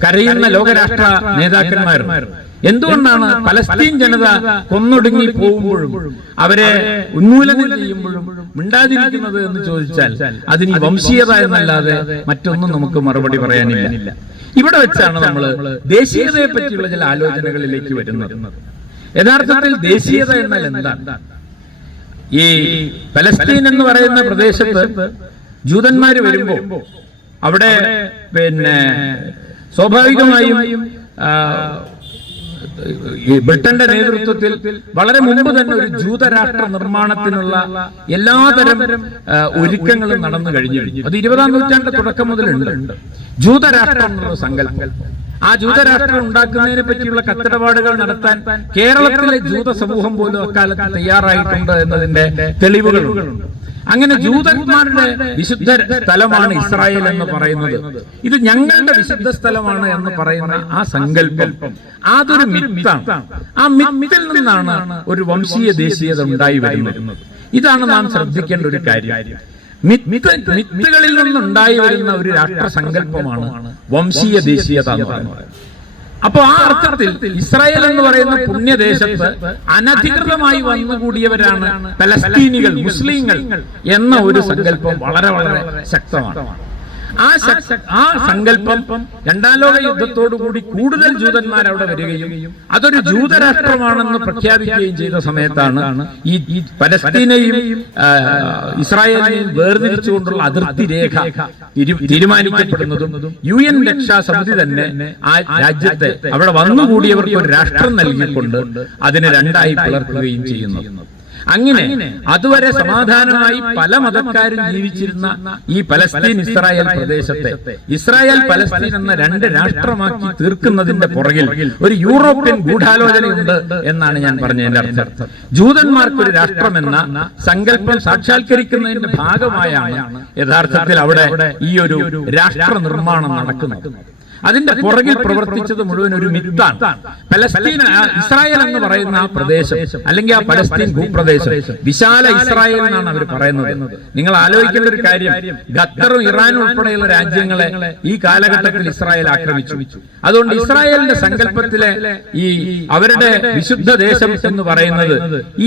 കരയുന്ന ലോകരാഷ്ട്ര നേതാക്കന്മാർ എന്തുകൊണ്ടാണ് പലസ്തീൻ ജനത കൊന്നൊടുങ്ങി പോകുമ്പോഴും അവരെ ഉന്മൂലനം ചെയ്യുമ്പോഴും മിണ്ടാതിരിക്കുന്നത് എന്ന് ചോദിച്ചാൽ അതിന് വംശീയത എന്നല്ലാതെ മറ്റൊന്നും നമുക്ക് മറുപടി പറയാനില്ല. ഇവിടെ വെച്ചാണ് നമ്മൾ ദേശീയതയെ പറ്റിയുള്ള ചില ആലോചനകളിലേക്ക് വരുന്നത്. യഥാർത്ഥത്തിൽ ദേശീയത എന്നാൽ എന്താണ്? ഈ പലസ്തീൻ എന്ന് പറയുന്ന പ്രദേശത്ത് ജൂതന്മാര് വരുമ്പോ അവിടെ സ്വാഭാവികമായും ബ്രിട്ടന്റെ നേതൃത്വത്തിൽ വളരെ മുമ്പ് തന്നെ ഒരു ജൂതരാഷ്ട്ര നിർമ്മാണത്തിനുള്ള എല്ലാതരം ഒരുക്കങ്ങളും നടന്നു കഴിഞ്ഞു. അത് 20-ാം നൂറ്റാണ്ടിന്റെ തുടക്കം മുതലുണ്ട് ജൂതരാഷ്ട്രം എന്നുള്ള സങ്കല്പം. ആ ജൂതരാഷ്ട്രം ഉണ്ടാക്കുന്നതിനെ പറ്റിയുള്ള കത്തിടപാടുകൾ നടത്താൻ കേരളത്തിലെ ജൂത സമൂഹം പോലും അക്കാലത്ത് തയ്യാറായിട്ടുണ്ട് എന്നതിന്റെ തെളിവുകളുണ്ട്. അങ്ങനെ ജൂതന്മാരുടെ വിശുദ്ധ സ്ഥലമാണ് ഇസ്രായേൽ എന്ന് പറയുന്നത്. ഇത് ഞങ്ങളുടെ വിശുദ്ധ സ്ഥലമാണ് എന്ന് പറയുന്ന ആ സങ്കല്പം അതൊരു മിത്താണ്. ആ മിത്തിൽ നിന്നാണ് ഒരു വംശീയ ദേശീയത ഉണ്ടായി വരുന്നത്. ഇതാണ് നാം ശ്രദ്ധിക്കേണ്ട ഒരു കാര്യം. മിത്തുകളിൽ നിന്നുണ്ടായി വരുന്ന ഒരു രാഷ്ട്ര സങ്കല്പമാണ് വംശീയ ദേശീയത എന്ന് പറയുന്നത്. അപ്പൊ ആ അർത്ഥത്തിൽ ഇസ്രായേൽ എന്ന് പറയുന്ന പുണ്യദേശത്ത് അനധികൃതമായി വന്നുകൂടിയവരാണ് പലസ്തീനികൾ, മുസ്ലിങ്ങൾ എന്ന ഒരു സങ്കല്പം വളരെ വളരെ ശക്തമാണ്. ആ സങ്കല്പം രണ്ടാം ലോക യുദ്ധത്തോടുകൂടി കൂടുതൽ ജൂതന്മാർ അവിടെ വരികയും അതൊരു ജൂതരാഷ്ട്രമാണെന്ന് പ്രഖ്യാപിക്കുകയും ചെയ്ത സമയത്താണ് ഈ പലസ്തീനെയും ഇസ്രായേലിനെയും വേർതിരിച്ചുകൊണ്ടുള്ള അതിർത്തി രേഖ തീരുമാനിക്കപ്പെടുന്നതും UN രക്ഷാസമിതി തന്നെ ആ രാജ്യത്തെ അവിടെ വന്നുകൂടിയവർക്ക് ഒരു രാഷ്ട്രം നൽകിക്കൊണ്ട് അതിനെ രണ്ടായി പിളർക്കുകയും ചെയ്യുന്നു. അങ്ങനെ അതുവരെ സമാധാനമായി പല മതക്കാരും ജീവിച്ചിരുന്ന ഈ പലസ്തീൻ ഇസ്രായേൽ പ്രദേശത്തെ ഇസ്രായേൽ പലസ്തീൻ എന്ന രണ്ട് രാഷ്ട്രമാക്കി തീർക്കുന്നതിന്റെ പുറകിൽ ഒരു യൂറോപ്യൻ ഗൂഢാലോചനയുണ്ട് എന്നാണ് ഞാൻ പറഞ്ഞതിന്റെ അർത്ഥം. ജൂതന്മാർക്കൊരു രാഷ്ട്രമെന്ന സങ്കല്പം സാക്ഷാത്കരിക്കുന്നതിന്റെ ഭാഗമായാണ് യഥാർത്ഥത്തിൽ അവിടെ ഈ ഒരു രാഷ്ട്ര നിർമ്മാണം നടക്കുന്നത്. അതിന്റെ പുറകിൽ പ്രവർത്തിച്ചത് മുഴുവൻ ഒരു മിത്താണ്. പലസ്തീൻ, ഇസ്രായേൽ എന്ന് പറയുന്ന ആ പ്രദേശം അല്ലെങ്കിൽ ആ പലസ്തീൻ ഭൂപ്രദേശം വിശാല ഇസ്രായേൽ എന്നാണ് അവർ പറയുന്നത്. നിങ്ങൾ ആലോചിക്കേണ്ട ഒരു കാര്യം, ഖത്തറും ഇറാനും ഉൾപ്പെടെയുള്ള രാജ്യങ്ങളെ ഈ കാലഘട്ടത്തിൽ ഇസ്രായേൽ ആക്രമിച്ചു. അതുകൊണ്ട് ഇസ്രായേലിന്റെ സങ്കല്പത്തിലെ ഈ അവരുടെ വിശുദ്ധ ദേശം എന്ന് പറയുന്നത്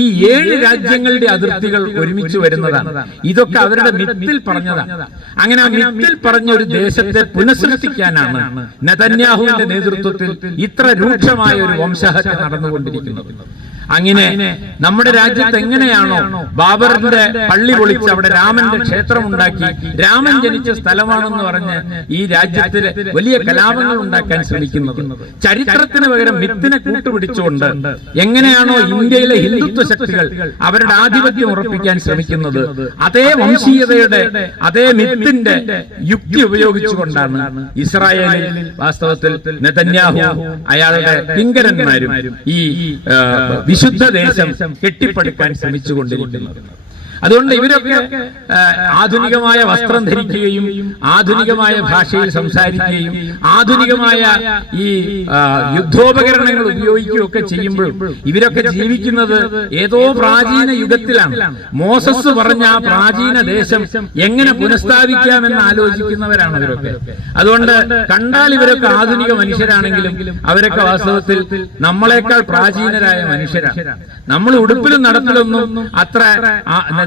ഈ 7 രാജ്യങ്ങളുടെ അതിർത്തികൾ ഒരുമിച്ച് വരുന്നതാണ്. ഇതൊക്കെ അവരുടെ മിത്തിൽ പറഞ്ഞതാണ്. അങ്ങനെ ആ മിത്തിൽ പറഞ്ഞ ഒരു ദേശത്തെ പുനഃസൃഷ്ടിക്കാനാണ് നെതന്യാഹുവിന്റെ നേതൃത്വത്തിൽ ഇത്ര രൂക്ഷമായ ഒരു വംശഹത്യ നടന്നുകൊണ്ടിരിക്കുന്നത്. അങ്ങനെ നമ്മുടെ രാജ്യത്ത് എങ്ങനെയാണോ ബാബറിന്റെ പള്ളി പൊളിച്ച് അവിടെ രാമന്റെ ക്ഷേത്രം ഉണ്ടാക്കി രാമൻ ജനിച്ച സ്ഥലമാണെന്ന് പറഞ്ഞ് ഈ രാജ്യത്തിലെ വലിയ കലാപങ്ങൾ ഉണ്ടാക്കാൻ ശ്രമിക്കുന്നത്, ചരിത്രത്തിന് പകരം മിത്തിനെ കൂട്ടുപിടിച്ചുകൊണ്ട് എങ്ങനെയാണോ ഇന്ത്യയിലെ ഹിന്ദുത്വ ശക്തികൾ അവരുടെ ആധിപത്യം ഉറപ്പിക്കാൻ ശ്രമിക്കുന്നത്, അതേ വംശീയതയുടെ അതേ മിത്തിന്റെ യുക്തി ഉപയോഗിച്ചുകൊണ്ടാണ് ഇസ്രായേലിൽ വാസ്തവത്തിൽ നെതന്യാഹു അയാളുടെ കിങ്കരന്മാരും ഈ വിശുദ്ധ ദേശം കെട്ടിപ്പടുക്കാൻ ശ്രമിച്ചുകൊണ്ടിരിക്കുന്നത്. അതുകൊണ്ട് ഇവരൊക്കെ ആധുനികമായ വസ്ത്രം ധരിക്കുകയും ആധുനികമായ ഭാഷയിൽ സംസാരിക്കുകയും ആധുനികമായ ഈ യുദ്ധോപകരണങ്ങൾ ഉപയോഗിക്കുകയും ഒക്കെ ചെയ്യുമ്പോഴും ഇവരൊക്കെ ജീവിക്കുന്നത് ഏതോ പ്രാചീന യുഗത്തിലാണ്. മോസസ് പറഞ്ഞ ആ പ്രാചീന ദേശം എങ്ങനെ പുനഃസ്ഥാപിക്കാമെന്ന് ആലോചിക്കുന്നവരാണ് അവരൊക്കെ. അതുകൊണ്ട് കണ്ടാൽ ഇവരൊക്കെ ആധുനിക മനുഷ്യരാണെങ്കിലും അവരൊക്കെ വാസ്തവത്തിൽ നമ്മളെക്കാൾ പ്രാചീനരായ മനുഷ്യരാണ്. നമ്മൾ ഉടുപ്പിലും നടപ്പിലൊന്നും അത്ര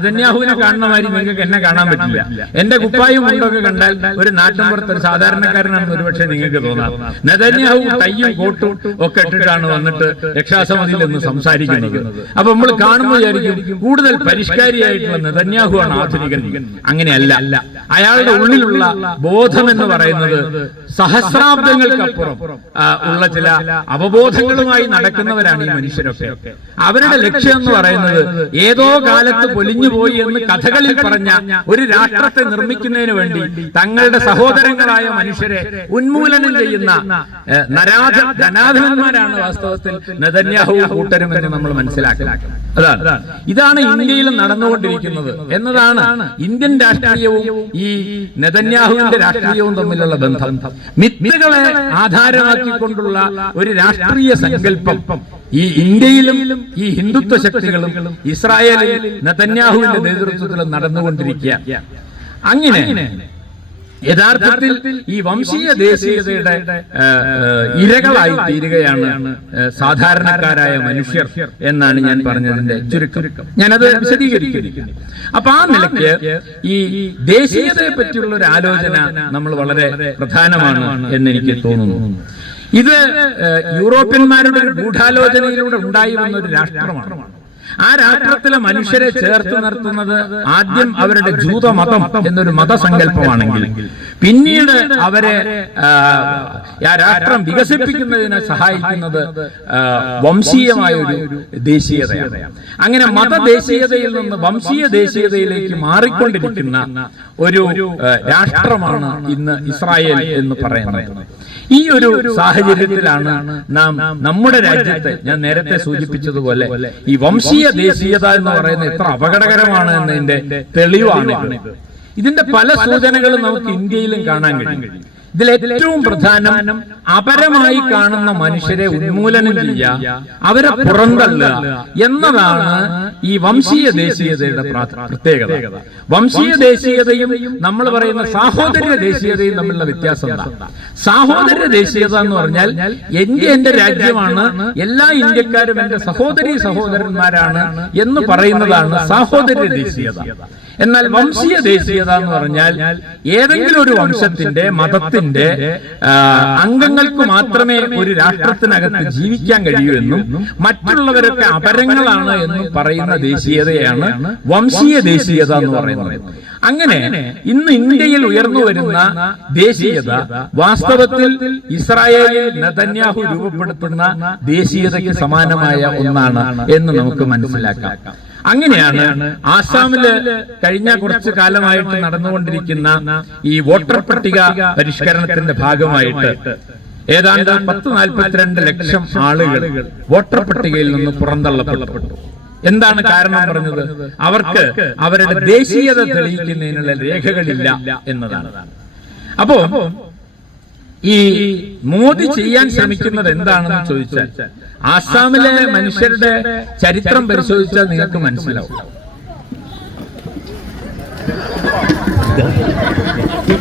നെതന്യാഹുവിനെ കാണുന്ന മാതിരി നിങ്ങൾക്ക് എന്നെ കാണാൻ പറ്റില്ല. എന്റെ കുപ്പായും മുണ്ടൊക്കെ കണ്ടാൽ ഒരു നാട്ടിൻപുറത്ത് ഒരു സാധാരണക്കാരനാണെന്ന് ഒരുപക്ഷെ നിങ്ങൾക്ക് തോന്നാം. നെതന്യാഹു ടൈയും കോട്ടും ഒക്കെ ഇട്ടിട്ടാണ് വന്നിട്ട് രക്ഷാസമിതിയിൽ നിന്ന് സംസാരിക്കുന്നത്. അപ്പൊ നമ്മൾ കാണുമ്പോൾ വിചാരിക്കും കൂടുതൽ പരിഷ്കാരിയായിട്ടുള്ള നെതന്യാഹു ആണ് ആധുനികൻ. അങ്ങനെയല്ല. അയാളുടെ ഉള്ളിലുള്ള ബോധം എന്ന് പറയുന്നത് സഹസ്രാബ്ദങ്ങൾക്കപ്പുറം ഉള്ള ചില അവബോധങ്ങളുമായി നടക്കുന്നവരാണ് ഈ മനുഷ്യരൊക്കെ. അവരുടെ ലക്ഷ്യം എന്ന് പറയുന്നത് ഏതോ കാലത്ത് പൊലിഞ്ഞുപോയി എന്ന് കഥകളിൽ പറഞ്ഞ ഒരു രാഷ്ട്രത്തെ നിർമ്മിക്കുന്നതിന് വേണ്ടി തങ്ങളുടെ സഹോദരങ്ങളായ മനുഷ്യരെ ഉന്മൂലനം ചെയ്യുന്ന ധനാധനന്മാരാണ് വാസ്തവത്തിൽ നെതന്യാഹു കൂട്ടരും എന്ന് നമ്മൾ മനസ്സിലാക്കണം. ഇതാണ് ഇന്ത്യയിൽ നടന്നുകൊണ്ടിരിക്കുന്നത് എന്നതാണ് ഇന്ത്യൻ രാഷ്ട്രീയവും ഈ നെതന്യാഹുവിന്റെ രാഷ്ട്രീയവും തമ്മിലുള്ള ബന്ധം. മിത്തുകളെ ആധാരമാക്കിക്കൊണ്ടുള്ള ഒരു രാഷ്ട്രീയ സങ്കല്പം ഈ ഇന്ത്യയിലും ഈ ഹിന്ദുത്വ ശക്തികളും ഇസ്രായേലിൽ നെതന്യാഹുവിന്റെ നേതൃത്വത്തിൽ നടന്നുകൊണ്ടിരിക്കുക. അങ്ങനെ യഥാർത്ഥത്തിൽ ഈ വംശീയ ദേശീയതയുടെ ഇരകളായി തീരുകയാണ് സാധാരണക്കാരായ മനുഷ്യർ എന്നാണ് ഞാൻ പറഞ്ഞതിന്റെ ചുരുക്കം. ഞാനത് വിശദീകരിക്കുന്നു. അപ്പൊ ആ നിലയ്ക്ക് ഈ ദേശീയതയെ പറ്റിയുള്ള ഒരു ആലോചന നമ്മൾ വളരെ പ്രധാനമാണ് എന്നെനിക്ക് തോന്നുന്നു. ഇത് യൂറോപ്യന്മാരുടെ ഒരു ഗൂഢാലോചനയിലൂടെ ഉണ്ടായി വന്ന ഒരു രാഷ്ട്രമാണ്. ആ രാഷ്ട്രത്തിലെ മനുഷ്യരെ ചേർത്ത് നിർത്തുന്നത് ആദ്യം അവരുടെ ജൂതമതം എന്നൊരു മതസങ്കല്പമാണെങ്കിൽ പിന്നീട് അവരെ ആ രാഷ്ട്രം വികസിപ്പിക്കുന്നതിനെ സഹായിക്കുന്നത് വംശീയമായ ഒരു ദേശീയതയാണ്. അങ്ങനെ മതദേശീയതയിൽ നിന്ന് വംശീയ ദേശീയതയിലേക്ക് മാറിക്കൊണ്ടിരിക്കുന്ന ഒരു രാഷ്ട്രമാണ് ഇന്ന് ഇസ്രായേൽ എന്ന് പറയുന്നത്. ഈ ഒരു സാഹചര്യത്തിലാണ് നാം നമ്മുടെ രാജ്യത്തെ, ഞാൻ നേരത്തെ സൂചിപ്പിച്ചതുപോലെ, ഈ വംശീയ ദേശീയത എന്ന് പറയുന്നത് എത്ര അപകടകരമാണ് എന്നതിന്റെ തെളിവാണ്. ഇതിന്റെ പല സൂചനകളും നമുക്ക് ഇന്ത്യയിലും കാണാൻ കഴിയും. ഇതിൽ ഏറ്റവും പ്രധാനം അപരമായി കാണുന്ന മനുഷ്യരെ ഉന്മൂലനം ചെയ്യുക, അവരെ പുറന്തള്ളുക എന്നതാണ് ഈ വംശീയ ദേശീയതയുടെ പ്രത്യേകത. വംശീയ ദേശീയതയും നമ്മൾ പറയുന്ന സാഹോദര്യ ദേശീയതയും തമ്മിലുള്ള വ്യത്യാസം എന്താ? സാഹോദര്യ ദേശീയത എന്ന് പറഞ്ഞാൽ ഇന്ത്യ എന്റെ രാജ്യമാണ്, എല്ലാ ഇന്ത്യക്കാരും എന്റെ സഹോദരീ സഹോദരന്മാരാണ് എന്ന് പറയുന്നതാണ് സാഹോദര്യ ദേശീയത. എന്നാൽ വംശീയ ദേശീയത എന്ന് പറഞ്ഞാൽ ഏതെങ്കിലും ഒരു വംശത്തിന്റെ, മതത്തിന്റെ അംഗങ്ങൾക്ക് മാത്രമേ ഒരു രാഷ്ട്രത്തിനകത്ത് ജീവിക്കാൻ കഴിയൂ എന്നും മറ്റുള്ളവരൊക്കെ അപരങ്ങളാണ് എന്നും പറയുന്ന ദേശീയതയാണ് വംശീയ ദേശീയത എന്ന് പറയുന്നത്. അങ്ങനെ ഇന്ന് ഇന്ത്യയിൽ ഉയർന്നു വരുന്ന ദേശീയത വാസ്തവത്തിൽ ഇസ്രായേലിൽ നെതന്യാഹു രൂപപ്പെടുത്തുന്ന ദേശീയതയ്ക്ക് സമാനമായ ഒന്നാണ് എന്ന് നമുക്ക് മനസ്സിലാക്കാം. അങ്ങനെയാണ് ആസാമില് കഴിഞ്ഞ കുറച്ചു കാലമായിട്ട് നടന്നുകൊണ്ടിരിക്കുന്ന ഈ വോട്ടർ പട്ടിക പരിഷ്കരണത്തിന്റെ ഭാഗമായിട്ട് ഏതാണ്ട് 10-42 ലക്ഷം ആളുകൾ വോട്ടർ പട്ടികയിൽ നിന്ന് പുറന്തള്ളപ്പെട്ടു. എന്താണ് കാരണം പറഞ്ഞത്? അവർക്ക് അവരുടെ ദേശീയത തെളിയിക്കുന്നതിനുള്ള രേഖകളില്ല എന്നതാണ്. അപ്പോ ഈ മോദി ചെയ്യാൻ ശ്രമിക്കുന്നത് എന്താണെന്ന് ചോദിച്ചാൽ, ആസാമിലെ മനുഷ്യരുടെ ചരിത്രം പരിശോധിച്ചാൽ നിങ്ങൾക്ക് മനസ്സിലാവും.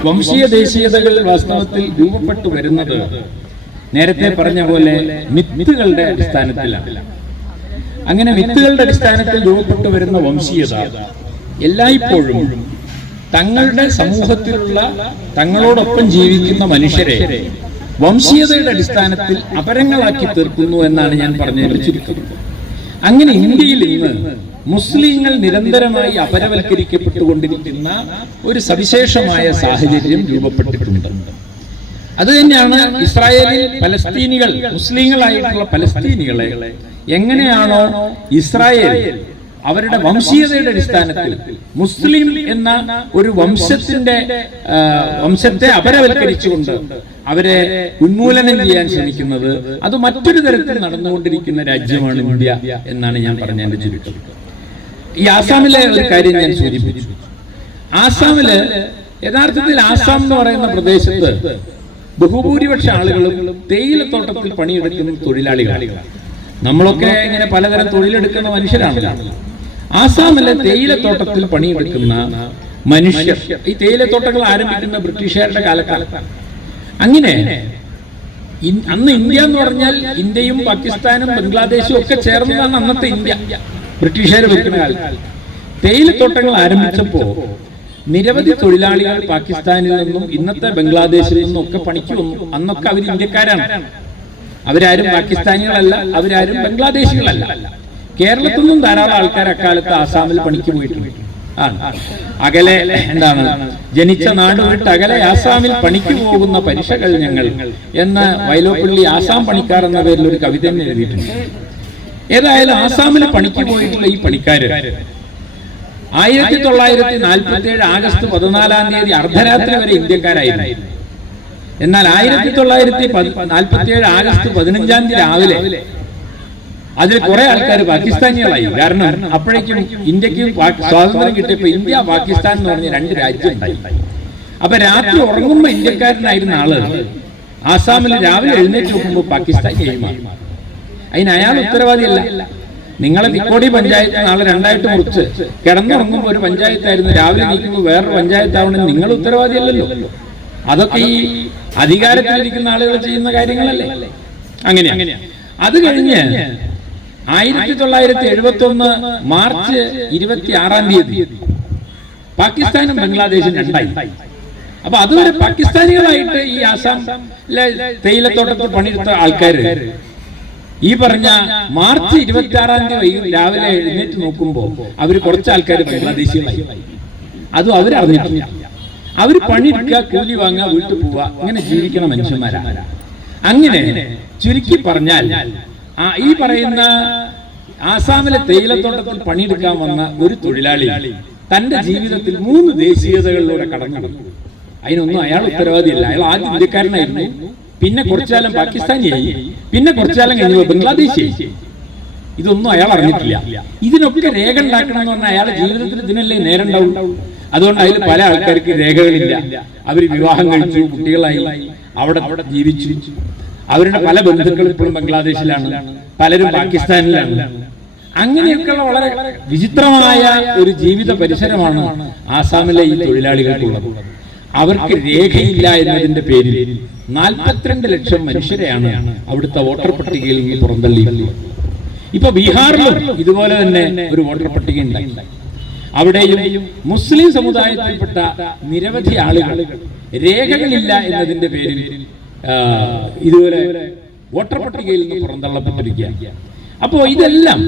വംശീയ ദേശീയതകൾ വാസ്തവത്തിൽ രൂപപ്പെട്ടു വരുന്നത് നേരത്തെ പറഞ്ഞ പോലെ മിത്തുകളുടെ അടിസ്ഥാനത്തിലാണ്. അങ്ങനെ മിത്തുകളുടെ അടിസ്ഥാനത്തിൽ രൂപപ്പെട്ടു വരുന്ന വംശീയത എല്ലായ്പ്പോഴും തങ്ങളുടെ സമൂഹത്തിലുള്ള തങ്ങളോടൊപ്പം ജീവിക്കുന്ന മനുഷ്യരെ വംശീയതയുടെ അടിസ്ഥാനത്തിൽ അപരങ്ങളാക്കി തീർക്കുന്നു എന്നാണ് ഞാൻ പറഞ്ഞതിന്റെ ചുരുക്കം. അങ്ങനെ ഇന്ത്യയിൽ ഇന്ന് മുസ്ലിങ്ങൾ നിരന്തരമായി അപരവൽക്കരിക്കപ്പെട്ടുകൊണ്ടിരിക്കുന്ന ഒരു സവിശേഷമായ സാഹചര്യം രൂപപ്പെട്ടിട്ടുണ്ട്. അത് തന്നെയാണ് ഇസ്രായേലിൽ പലസ്തീനികൾ, മുസ്ലിങ്ങളായിട്ടുള്ള പലസ്തീനികളെ എങ്ങനെയാണോ ഇസ്രായേൽ അവരുടെ വംശീയതയുടെ അടിസ്ഥാനത്തിൽ മുസ്ലിം എന്ന ഒരു വംശത്തെ അപരവൽക്കരിച്ചുകൊണ്ട് അവരെ ഉന്മൂലനം ചെയ്യാൻ ശ്രമിക്കുന്നത്, അത് മറ്റൊരു തരത്തിൽ നടന്നുകൊണ്ടിരിക്കുന്ന രാജ്യമാണ് ഇന്ത്യ എന്നാണ് ഞാൻ പറഞ്ഞതിന്റെ ചുരുക്കം. ഈ ആസാമിലെ ഒരു കാര്യം ഞാൻ സൂചിപ്പിച്ചു. ആസാമില് യഥാർത്ഥത്തിൽ ആസാം എന്ന് പറയുന്ന പ്രദേശത്ത് ബഹുഭൂരിപക്ഷ ആളുകളും തേയിലത്തോട്ടത്തിൽ പണിയെടുക്കുന്ന തൊഴിലാളികളാണ്. നമ്മളൊക്കെ ഇങ്ങനെ പലതരം തൊഴിലെടുക്കുന്ന മനുഷ്യരാണ്. ആസാമിലെ തേയിലത്തോട്ടത്തിൽ പണിയെടുക്കുന്ന മനുഷ്യർ, ഈ തേയിലത്തോട്ടങ്ങൾ ആരംഭിക്കുന്ന ബ്രിട്ടീഷുകാരുടെ കാലത്താണ്. അങ്ങനെ അന്ന് ഇന്ത്യ എന്ന് പറഞ്ഞാൽ ഇന്ത്യയും പാകിസ്ഥാനും ബംഗ്ലാദേശും ഒക്കെ ചേർന്നതാണ് അന്നത്തെ ഇന്ത്യ. ബ്രിട്ടീഷുകാർ വെക്കുന്ന കാലത്ത് തേയിലത്തോട്ടങ്ങൾ ആരംഭിച്ചപ്പോ നിരവധി തൊഴിലാളികൾ പാകിസ്ഥാനിൽ നിന്നും ഇന്നത്തെ ബംഗ്ലാദേശിൽ നിന്നും ഒക്കെ പണിക്ക് വന്നു. അന്നൊക്കെ അവർ ഇന്ത്യക്കാരാണ്. അവരാരും പാകിസ്ഥാനികളല്ല, അവരാരും ബംഗ്ലാദേശികളല്ല. കേരളത്തിൽ നിന്നും ധാരാളം ആൾക്കാർ അക്കാലത്ത് ആസാമിൽ പണിക്ക് പോയിട്ടുണ്ട്. അകലെ എന്താണ് ജനിച്ച നാട് വിട്ട് അകലെ ആസാമിൽ പണിക്ക് പോകുന്ന പരിശകൾ ഞങ്ങൾ എന്ന് വൈലോപ്പള്ളി ആസാം പണിക്കാർ എന്ന പേരിൽ ഒരു കവിത തന്നെ എഴുതിയിട്ടുണ്ട്. ഏതായാലും ആസാമിൽ പണിക്ക് പോയിട്ടുള്ള ഈ പണിക്കാര് 1947 ആഗസ്റ്റ് 14 അർദ്ധരാത്രി വരെ ഇന്ത്യക്കാരായിരുന്നു. എന്നാൽ 1947 ആഗസ്റ്റ് 15 രാവിലെ അതിൽ കുറെ ആൾക്കാർ പാകിസ്ഥാനികളായി. കാരണം അപ്പോഴേക്കും ഇന്ത്യക്ക് സ്വാതന്ത്ര്യം കിട്ടിയപ്പോ ഇന്ത്യ പാകിസ്ഥാൻ എന്ന് പറഞ്ഞ രണ്ട് രാജ്യം ഉണ്ടായി. അപ്പൊ രാത്രി ഉറങ്ങുമ്പോ ഇന്ത്യക്കാരനായിരുന്ന ആള് ആസാമിൽ രാവിലെ എഴുന്നേറ്റ് നോക്കുമ്പോൾ പാകിസ്ഥാനിയായി മാറി. അതിന് അയാൾ ഉത്തരവാദിയല്ല. നിങ്ങളെ തിക്കോടി പഞ്ചായത്ത് നാളെ രണ്ടായിട്ട് മുറിച്ച് കിടന്നുറങ്ങുമ്പോൾ ഒരു പഞ്ചായത്തായിരുന്നു, രാവിലെ നീക്കുമ്പോൾ വേറൊരു പഞ്ചായത്താവണമെന്ന് നിങ്ങൾ ഉത്തരവാദിയല്ലല്ലോ. അതൊക്കെ ഈ അധികാരത്തിലിരിക്കുന്ന ആളുകൾ ചെയ്യുന്ന കാര്യങ്ങളല്ലേ. അങ്ങനെ അത് കഴിഞ്ഞ് 1971 മാർച്ച് 26 പാകിസ്ഥാനും ബംഗ്ലാദേശും രണ്ടായി. അപ്പൊ അതുവരെ പാകിസ്ഥാനികളായിട്ട് ഈ ആസാമിലെ തേയിലത്തോട്ടത്തിൽ പണിയെടുത്ത ആൾക്കാര് ഈ പറഞ്ഞ മാർച്ച് 26 രാവിലെ എഴുന്നേറ്റ് നോക്കുമ്പോ അവര് കുറച്ച് ആൾക്കാർ ബംഗ്ലാദേശികളായി. അതും അവരറിഞ്ഞിട്ടില്ല. അവര് പണിയെടുക്കുക, കൂലി വാങ്ങുക, വീട്ടിൽ പോവുക, ഇങ്ങനെ ജീവിക്കണ മനുഷ്യന്മാരാണ്. അങ്ങനെ ചുരുക്കി പറഞ്ഞാൽ ഈ പറയുന്ന ആസാമിലെ തേയിലത്തോട്ടത്തിൽ പണിയെടുക്കാൻ വന്ന ഒരു തൊഴിലാളി തന്റെ ജീവിതത്തിൽ 3 ദേശീയതകളിലൂടെ കടന്നു. അതിനൊന്നും അയാൾ ഉത്തരവാദിയല്ല. അയാൾ ആദ്യം ഇന്ത്യക്കാരനായിരുന്നു, പിന്നെ കുറച്ചുകാലം പാകിസ്ഥാനിയായി, പിന്നെ കുറച്ചുകാലം കഴിഞ്ഞു ബംഗ്ലാദേശിയായി. ഇതൊന്നും അയാൾ അറിഞ്ഞിട്ടില്ല. ഇതിനൊക്കെ രേഖ ഉണ്ടാക്കണം എന്ന് പറഞ്ഞാൽ അയാളുടെ ജീവിതത്തിൽ ഇതിനല്ലേ നേരം ഉണ്ടാവും. അതുകൊണ്ട് അതിൽ പല ആൾക്കാർക്ക് രേഖകളില്ല. അവർ വിവാഹം കഴിച്ചു, കുട്ടികളായി, അവിടെ ജീവിച്ചു. അവരുടെ പല ബന്ധുക്കളും ഇപ്പോഴും ബംഗ്ലാദേശിലാണ്, പലരും പാകിസ്ഥാനിലാണ്. അങ്ങനെയൊക്കെയുള്ള വളരെ വിചിത്രമായ ഒരു ജീവിത പരിസരമാണ് ആസാമിലെ ഈ തൊഴിലാളികൾക്കുള്ളത്. അവർക്ക് രേഖയില്ല എന്നതിന്റെ പേരിൽ 42 ലക്ഷം മനുഷ്യരെയാണ് അവിടുത്തെ വോട്ടർ പട്ടികയിൽ നിന്ന് പുറന്തള്ളിയിട്ടുള്ളത്. ഇപ്പൊ ബീഹാറിലും ഇതുപോലെ തന്നെ ഒരു വോട്ടർ പട്ടിക ഉണ്ടായി. അവിടെയും മുസ്ലിം സമുദായത്തിൽപ്പെട്ട നിരവധി ആളുകൾ രേഖകളില്ല എന്നതിന്റെ പേരിൽ ഇതുപോലെ വോട്ടർ പട്ടികയിൽ നിന്ന് പുറന്തള്ളപ്പെട്ടിരിക്കുക. അപ്പോ ഇതെല്ലാം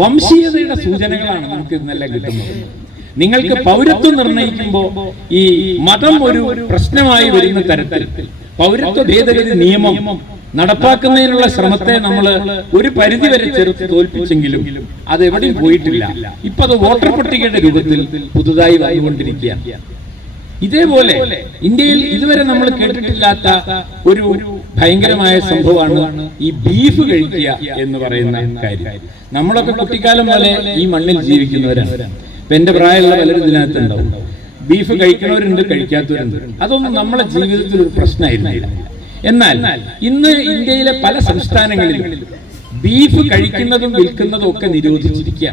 വംശീയതയുടെ സൂചനകളാണ് നമുക്ക് ഇന്നെല്ലാം കിട്ടുന്നത്. നിങ്ങൾക്ക് പൗരത്വം നിർണയിക്കുമ്പോൾ ഈ മതം ഒരു പ്രശ്നമായി വരുന്ന തരത്തിൽ പൗരത്വ ഭേദഗതി നിയമം നടപ്പാക്കുന്നതിനുള്ള ശ്രമത്തെ നമ്മൾ ഒരു പരിധിവരെ ചെറുത്ത് തോൽപ്പിച്ചെങ്കിലും അത് എവിടെയും പോയിട്ടില്ല. ഇപ്പൊ അത് വോട്ടർ പട്ടികയുടെ രൂപത്തിൽ പുതുതായി വന്നുകൊണ്ടിരിക്കുകയാണ്. ഇതേപോലെ ഇന്ത്യയിൽ ഇതുവരെ നമ്മൾ കേട്ടിട്ടില്ലാത്ത ഒരു ഭയങ്കരമായ സംഭവമാണ് ഈ ബീഫ് കഴിക്കുക എന്ന് പറയുന്ന കാര്യം. നമ്മളൊക്കെ കുട്ടിക്കാലം പോലെ ഈ മണ്ണിൽ ജീവിക്കുന്നവരാണ്. ഇപ്പൊ എന്റെ പ്രായമുള്ള പലരും ഇതിനകത്തുണ്ടാവും. ബീഫ് കഴിക്കുന്നവരുണ്ട്, കഴിക്കാത്തവരുണ്ട്. അതൊന്നും നമ്മളെ ജീവിതത്തിൽ ഒരു പ്രശ്നമായിരുന്നില്ല. എന്നാൽ ഇന്ന് ഇന്ത്യയിലെ പല സംസ്ഥാനങ്ങളിലും ബീഫ് കഴിക്കുന്നതും വിൽക്കുന്നതും ഒക്കെ നിരോധിച്ചിരിക്കുക.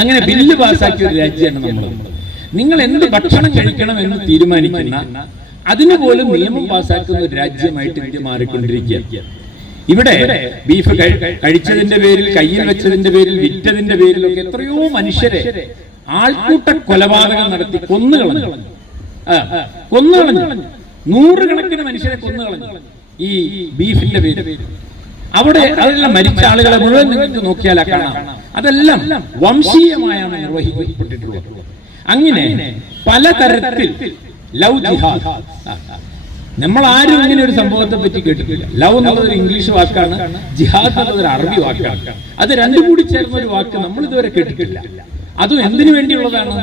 അങ്ങനെ ബില്ല് പാസ്സാക്കിയ ഒരു രാജ്യമാണ് നമ്മൾ. നിങ്ങൾ എന്ത് ഭക്ഷണം കഴിക്കണം എന്ന് തീരുമാനിക്കുന്ന അതിന് പോലും നിയമം പാസ്സാക്കുന്ന ഒരു രാജ്യമായിട്ട് ഇന്ത്യ മാറിക്കൊണ്ടിരിക്കുക. ഇവിടെ ബീഫ് കഴിച്ചതിന്റെ പേരിൽ, കയ്യിൽ വെച്ചതിന്റെ പേരിൽ, വിറ്റതിന്റെ പേരിലൊക്കെ എത്രയോ മനുഷ്യരെ ആൾക്കൂട്ട കൊലപാതകം നടത്തി കൊന്നുകളഞ്ഞു. നൂറുകണക്കിന് മനുഷ്യരെ കൊന്നുകളഞ്ഞു ഈ ബീഫിന്റെ പേര്. അവിടെ അതെല്ലാം മരിച്ച ആളുകളെ മുഴുവൻ നിങ്ങൾക്ക് നോക്കിയാൽ കാണാം. അതെല്ലാം വംശീയമായാണ് നിർവഹിക്കപ്പെട്ടിട്ടുള്ളത്. അങ്ങനെ പലതരത്തിൽ ലവ് ജിഹാദ്, നമ്മൾ ആരും ഇങ്ങനെ ഒരു സംഭവത്തെ പറ്റി കേട്ടിട്ടില്ല. ലവ് എന്നുള്ളത് ഒരു ഇംഗ്ലീഷ് വാക്കാണ്, ജിഹാദ് എന്നുള്ളത് ഒരു അറബി വാക്കാണ്. അത് രണ്ടും കൂടി ചേർന്ന ഒരു വാക്ക് നമ്മൾ ഇതുവരെ കേട്ടിട്ടില്ല. അതും എന്തിനു വേണ്ടിയുള്ളതാണ്?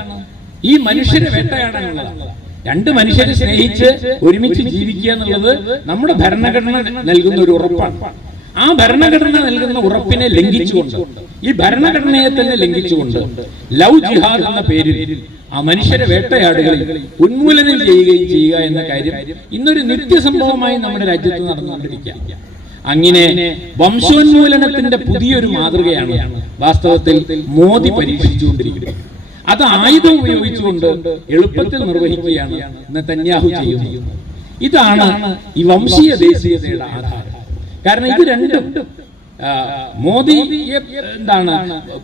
ഈ മനുഷ്യരെ വേട്ടയാടാനുള്ളതാണ്. രണ്ട് മനുഷ്യരെ സ്നേഹിച്ച് ഒരുമിച്ച് ജീവിക്കുക എന്നുള്ളത് നമ്മുടെ ഭരണഘടന നൽകുന്ന ഒരു ഉറപ്പാണ്. ആ ഭരണഘടന നൽകുന്ന ഉറപ്പിനെ ലംഘിച്ചുകൊണ്ട്, ഈ ഭരണഘടനയെ തന്നെ ലംഘിച്ചുകൊണ്ട് ലവ് ജിഹാദ് എന്ന പേരിൽ ആ മനുഷ്യരെ വേട്ടയാടുകളിൽ ഉന്മൂലനം ചെയ്യുക എന്ന കാര്യം ഇന്നൊരു നിത്യസംഭവമായി നമ്മുടെ രാജ്യത്ത് നടന്നുകൊണ്ടിരിക്കുക. അങ്ങനെ വംശോന്മൂലനത്തിന്റെ പുതിയൊരു മാതൃകയാണ് വാസ്തവത്തിൽ മോദി പരീക്ഷിച്ചുകൊണ്ടിരിക്കുന്നത്. അത് ആയുധം ഉപയോഗിച്ചുകൊണ്ട് എളുപ്പത്തിൽ നിർവഹിക്കുകയാണ് നെതന്യാഹു ചെയ്യുന്നത്. ഇതാണ് ഈ വംശീയ ദേശീയതയുടെ ആധാരം. കാരണം ഇത് രണ്ടും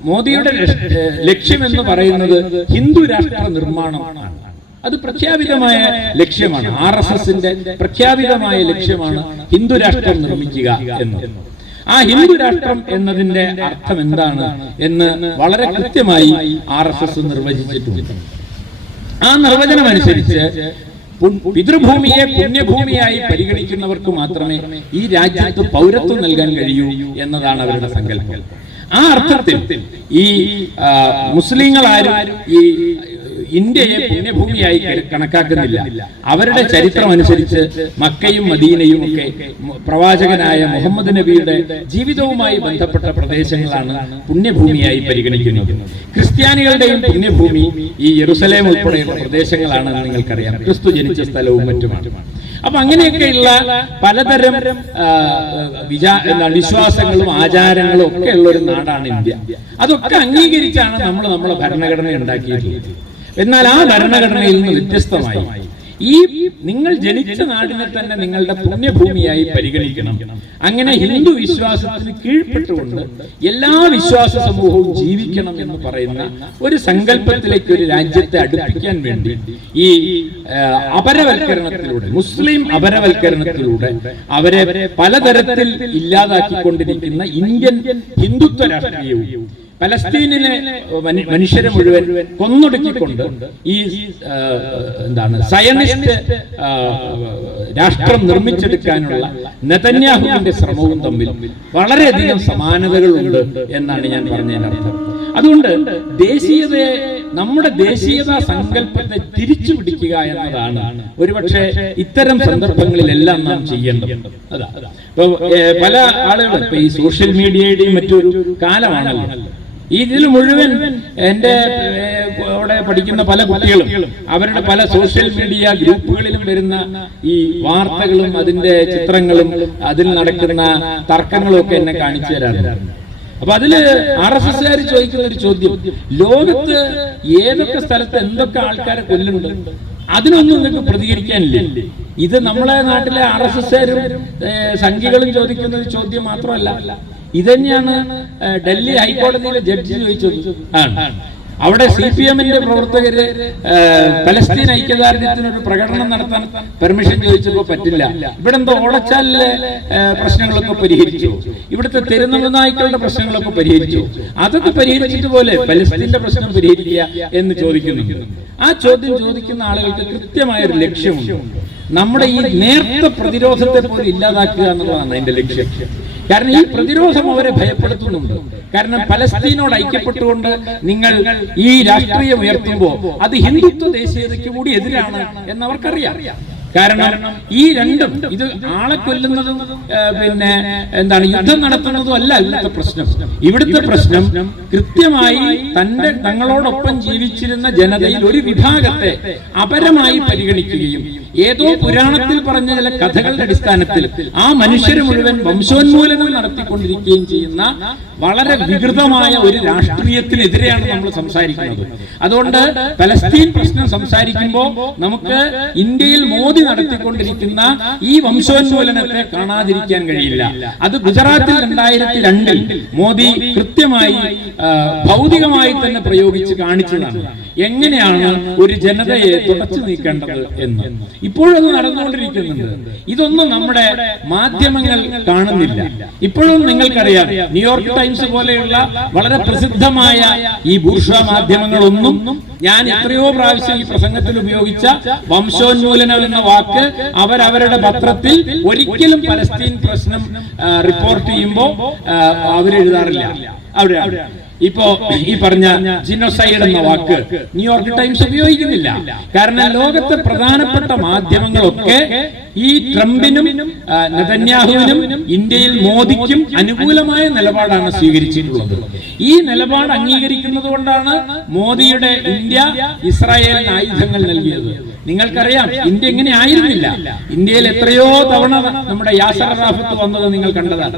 മോദിയുടെ ലക്ഷ്യം എന്ന് പറയുന്നത് ഹിന്ദു രാഷ്ട്ര നിർമ്മാണമാണ്. അത് പ്രഖ്യാപിതമായ ലക്ഷ്യമാണ്. RSSന്റെ പ്രഖ്യാപിതമായ ലക്ഷ്യമാണ് ഹിന്ദു രാഷ്ട്രം നിർമ്മിക്കുക എന്നത്. ആ ഹിന്ദു രാഷ്ട്രം എന്നതിന്റെ അർത്ഥം എന്താണ് എന്ന് വളരെ കൃത്യമായി RSS നിർവചിച്ചിട്ടുണ്ട്. ആ നിർവചനം അനുസരിച്ച് പിതൃഭൂമിയെ പുണ്യഭൂമിയായി പരിഗണിക്കുന്നവർക്ക് മാത്രമേ ഈ രാജ്യത്ത് പൗരത്വം നൽകാൻ കഴിയൂ എന്നതാണ് അവരുടെ സങ്കല്പം. ആ അർത്ഥത്തിൽ ഈ മുസ്ലിങ്ങളാരും ഈ ഇന്ത്യയെ പുണ്യഭൂമിയായി കണക്കാക്കുന്നില്ല. അവരുടെ ചരിത്രം അനുസരിച്ച് മക്കയും മദീനയും ഒക്കെ പ്രവാചകനായ മുഹമ്മദ് നബിയുടെ ജീവിതവുമായി ബന്ധപ്പെട്ട പ്രദേശങ്ങളാണ് പുണ്യഭൂമിയായി പരിഗണിക്കുന്നത്. ക്രിസ്ത്യാനികളുടെയും പുണ്യഭൂമി ഈ യെരുസലേം ഉൾപ്പെടെയുള്ള പ്രദേശങ്ങളാണെന്ന് നിങ്ങൾക്കറിയാം. ക്രിസ്തു ജനിച്ച സ്ഥലവും മറ്റുമാണ്. അപ്പൊ അങ്ങനെയൊക്കെയുള്ള പലതരം വിശ്വാസങ്ങളും ആചാരങ്ങളും ഒക്കെ ഉള്ള ഒരു നാടാണ് ഇന്ത്യ. അതൊക്കെ അംഗീകരിച്ചാണ് നമ്മളെ ഭരണഘടന ഉണ്ടാക്കിയിട്ടുള്ളത്. എന്നാൽ ആ ഭരണഘടനയിൽ നിന്ന് വ്യത്യസ്തമായി ഈ നിങ്ങൾ ജനിച്ച നാടിനെ തന്നെ നിങ്ങളുടെ പുണ്യഭൂമിയായി പരിഗണിക്കണം. അങ്ങനെ ഹിന്ദു വിശ്വാസത്തിന് കീഴ്പ്പെട്ടുകൊണ്ട് എല്ലാ വിശ്വാസ സമൂഹവും ജീവിക്കണം എന്ന് പറയുന്ന ഒരു സങ്കല്പത്തിലേക്ക് ഒരു രാജ്യത്തെ അടുപ്പിക്കാൻ വേണ്ടി ഈ അപരവൽക്കരണത്തിലൂടെ, മുസ്ലിം അപരവൽക്കരണത്തിലൂടെ അവരെ പലതരത്തിൽ ഇല്ലാതാക്കിക്കൊണ്ടിരിക്കുന്ന ഇന്ത്യൻ ഹിന്ദുത്വ രാഷ്ട്രീയവും പലസ്തീനിലെ മനുഷ്യരെ മുഴുവൻ കൊന്നൊടുക്കിക്കൊണ്ട് ഈ സയനിസ്റ്റ് രാഷ്ട്രം നിർമ്മിച്ചെടുക്കാനുള്ള നെതന്യാഹുവിന്റെ ശ്രമവും തമ്മിൽ വളരെയധികം സമാനതകളുണ്ട് എന്നാണ് ഞാൻ പറഞ്ഞതിനർത്ഥം. അതുകൊണ്ട് നമ്മുടെ ദേശീയതാ സങ്കല്പത്തെ തിരിച്ചു പിടിക്കുക എന്നതാണ് ഒരുപക്ഷെ ഇത്തരം സന്ദർഭങ്ങളിലെല്ലാം നാം ചെയ്യേണ്ടത്. അതാ ഇപ്പൊ പല ആളുകളും ഇപ്പൊ ഈ സോഷ്യൽ മീഡിയയുടെയും മറ്റൊരു കാലമാണല്ലോ. ഇതിൽ മുഴുവൻ എൻ്റെ അവിടെ പഠിക്കുന്ന പല കുട്ടികളും അവരുടെ പല സോഷ്യൽ മീഡിയ ഗ്രൂപ്പുകളിലും വരുന്ന ഈ വാർത്തകളും അതിന്റെ ചിത്രങ്ങളും അതിൽ നടക്കുന്ന തർക്കങ്ങളും ഒക്കെ എന്നെ കാണിച്ചു തരാറുണ്ട്. അപ്പൊ അതില് RSSകാർ ചോദിക്കുന്ന ഒരു ചോദ്യം, ലോകത്ത് ഏതൊക്കെ സ്ഥലത്ത് എന്തൊക്കെ ആൾക്കാരെ കൊല്ലുന്നുണ്ട്, അതിനൊന്നും നിങ്ങൾക്ക് പ്രതികരിക്കാനില്ലേ? ഇത് നമ്മളെ നാട്ടിലെ RSSകാരും സംഘികളും ചോദിക്കുന്ന ഒരു ചോദ്യം മാത്രമല്ല, ഇതന്നെയാണ് ഡൽഹി ഹൈക്കോടതിയിലെ ജഡ്ജി ചോദിച്ചത്. അവിടെ CPM-ന്റെ പ്രവർത്തകര് പലസ്തീൻ ഐക്യദാർഢ്യത്തിനൊരു പ്രകടനം നടത്താൻ പെർമിഷൻ ചോദിച്ചപ്പോൾ പറ്റില്ല. ഇവിടെ എന്തോ ഓടച്ചാലിലെ പ്രശ്നങ്ങളൊക്കെ പരിഹരിച്ചു, ഇവിടുത്തെ തെരുനായ്ക്കളുടെ പ്രശ്നങ്ങളൊക്കെ പരിഹരിച്ചു, അതൊക്കെ പരിഹരിച്ചിട്ട് പോലെ പലസ്തീന്റെ പ്രശ്നം പരിഹരിക്കുക എന്ന് ചോദിക്കുന്നു. ആ ചോദ്യം ചോദിക്കുന്ന ആളുകൾക്ക് കൃത്യമായൊരു ലക്ഷ്യമുണ്ട്. നമ്മുടെ ഈ നേർത്ത പ്രതിരോധത്തെ പോലും ഇല്ലാതാക്കുക എന്നുള്ളതാണ് അതിന്റെ ലക്ഷ്യം. കാരണം ഈ പ്രതിരോധം അവരെ ഭയപ്പെടുത്തുന്നുണ്ട്. കാരണം പലസ്തീനോട് ഐക്യപ്പെട്ടുകൊണ്ട് നിങ്ങൾ ഈ രാഷ്ട്രീയം ഉയർത്തുമ്പോൾ അത് ഹിന്ദുത്വ ദേശീയതയ്ക്ക് കൂടി എതിരാണ് എന്നവർക്കറിയാം. കാരണം ഈ രണ്ടും, ഇത് ആളെ കൊല്ലുന്നതും പിന്നെ യുദ്ധം നടത്തുന്നതും അല്ല ഇവിടുത്തെ പ്രശ്നം. ഇവിടുത്തെ പ്രശ്നം കൃത്യമായി തങ്ങളോടൊപ്പം ജീവിച്ചിരുന്ന ജനതയിൽ ഒരു വിഭാഗത്തെ അപരമായി പരിഗണിക്കുകയും ഏതോ പുരാണത്തിൽ പറഞ്ഞ ചില കഥകളുടെ അടിസ്ഥാനത്തിൽ ആ മനുഷ്യരെ മുഴുവൻ വംശോന്മൂലനം നടത്തിക്കൊണ്ടിരിക്കുകയും ചെയ്യുന്ന വളരെ വികൃതമായ ഒരു രാഷ്ട്രീയത്തിനെതിരെയാണ് നമ്മൾ സംസാരിക്കുന്നത്. അതുകൊണ്ട് പലസ്തീൻ പ്രശ്നം സംസാരിക്കുമ്പോൾ നമുക്ക് ഇന്ത്യയിൽ മോദി നടത്തിക്കൊണ്ടിരിക്കുന്ന ഈ വംശോന്മൂലനത്തെ കാണാതിരിക്കാൻ കഴിയില്ല. അത് ഗുജറാത്തിൽ 2002-ൽ മോദി കൃത്യമായി ഭൗതികമായി തന്നെ പ്രയോഗിച്ച് കാണിച്ചതാണ് എങ്ങനെയാണ് ഒരു ജനതയെ തുടച്ചു നീക്കേണ്ടത് എന്ന്. ഇപ്പോഴത് നടന്നുകൊണ്ടിരിക്കുന്നുണ്ട്. ഇതൊന്നും നമ്മുടെ മാധ്യമങ്ങൾ കാണുന്നില്ല. ഇപ്പോഴും നിങ്ങൾക്കറിയാം, ന്യൂയോർക്ക് ടൈംസ് പോലെയുള്ള വളരെ പ്രസിദ്ധമായ ഈ ബൂർഷ്വാ മാധ്യമങ്ങളൊന്നും ഞാൻ എത്രയോ പ്രാവശ്യം ഈ പ്രസംഗത്തിൽ ഉപയോഗിച്ച വംശോന്മൂലനം എന്ന വാക്ക് അവരവരുടെ പത്രത്തിൽ ഒരിക്കലും പലസ്തീൻ പ്രശ്നം റിപ്പോർട്ട് ചെയ്യുമ്പോൾ അവരെഴുതാറില്ല. അവിടെ ഇപ്പോ ഈ പറഞ്ഞ ജിനോസൈഡ് എന്ന വാക്ക് ന്യൂയോർക്ക് ടൈംസ് ഉപയോഗിക്കുന്നില്ല. കാരണം ലോകത്തെ പ്രധാനപ്പെട്ട മാധ്യമങ്ങളൊക്കെ ഈ ട്രംപിനും നെതന്യാഹുവിനും ഇന്ത്യയിൽ മോദിക്കും അനുകൂലമായ നിലപാടാണ് സ്വീകരിച്ചിട്ടുള്ളത്. ഈ നിലപാട് അംഗീകരിക്കുന്നത് കൊണ്ടാണ് മോദിയുടെ ഇന്ത്യ ഇസ്രായേലിന് ആയുധങ്ങൾ നൽകിയത്. നിങ്ങൾക്കറിയാം, ഇന്ത്യ ഇങ്ങനെ ആയിരുന്നില്ല. ഇന്ത്യയിൽ എത്രയോ തവണ നമ്മുടെ യാസർ അറാഫത്ത് വന്നത് നിങ്ങൾ കണ്ടതാണ്.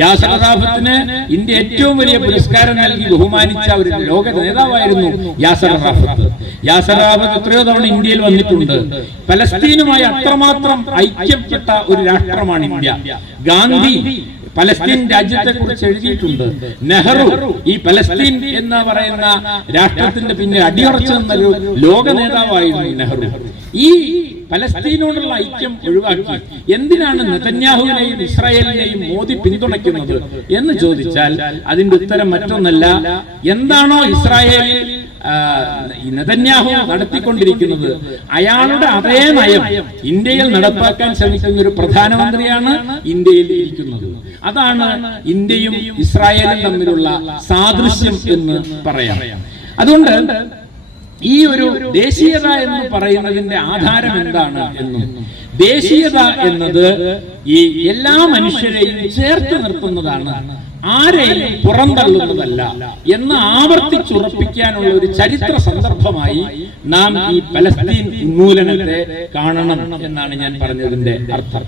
യാസർ അറാഫത്തിന് ഇന്ത്യ ഏറ്റവും വലിയ പുരസ്കാരം നൽകി ബഹുമാനിച്ച ഒരു ലോക നേതാവായിരുന്നു യാസർ അറാഫത്ത്. യാസർ അറാഫത്ത് എത്രയോ തവണ ഇന്ത്യയിൽ വന്നിട്ടുണ്ട്. പലസ്തീനുമായി അത്രമാത്രം ഐക്യപ്പെട്ട ഒരു രാഷ്ട്രമാണ് ഇന്ത്യ. ഗാന്ധി പലസ്തീൻ രാജ്യത്തെ കുറിച്ച് എഴുതിയിട്ടുണ്ട്. നെഹ്റു ഈ പലസ്തീൻ എന്ന് പറയുന്ന രാഷ്ട്രത്തിന്റെ പിന്നെ അടിയുറച്ചു നിന്നൊരു ലോക നേതാവായിരുന്നു നെഹ്റു. ഈ പലസ്തീനോടുള്ള ഐക്യം ഒഴിവാക്കി എന്തിനാണ് നെതന്യാഹുവിനെയും ഇസ്രായേലിനെയും മോദി പിന്തുണയ്ക്കുന്നത് എന്ന് ചോദിച്ചാൽ അതിന്റെ ഉത്തരം മറ്റൊന്നല്ല, എന്താണോ ഇസ്രായേലിൽ നെതന്യാഹു നടത്തിക്കൊണ്ടിരിക്കുന്നത് അയാളുടെ അതേ നയം ഇന്ത്യയിൽ നടപ്പാക്കാൻ ശ്രമിക്കുന്ന ഒരു പ്രധാനമന്ത്രിയാണ് ഇന്ത്യയിൽ ഇരിക്കുന്നത്. അതാണ് ഇന്ത്യയും ഇസ്രായേലും തമ്മിലുള്ള സാദൃശ്യം എന്ന് പറയാം. അതുകൊണ്ട് ഈ ഒരു ദേശീയത എന്ന് പറയുന്നതിന്റെ ആധാരം എന്താണ് എന്നും, ദേശീയത എന്നത് ഈ എല്ലാ മനുഷ്യരെയും ചേർത്ത് നിർത്തുന്നതാണ്, ആരെയും പുറന്തള്ളുന്നതല്ല എന്ന് ആവർത്തിച്ചുറപ്പിക്കാനുള്ള ഒരു ചരിത്ര സന്ദർഭമായി നാം ഈ പലസ്തീൻ ഉന്മൂലനത്തെ കാണണം എന്നാണ് ഞാൻ പറഞ്ഞതിന്റെ അർത്ഥം.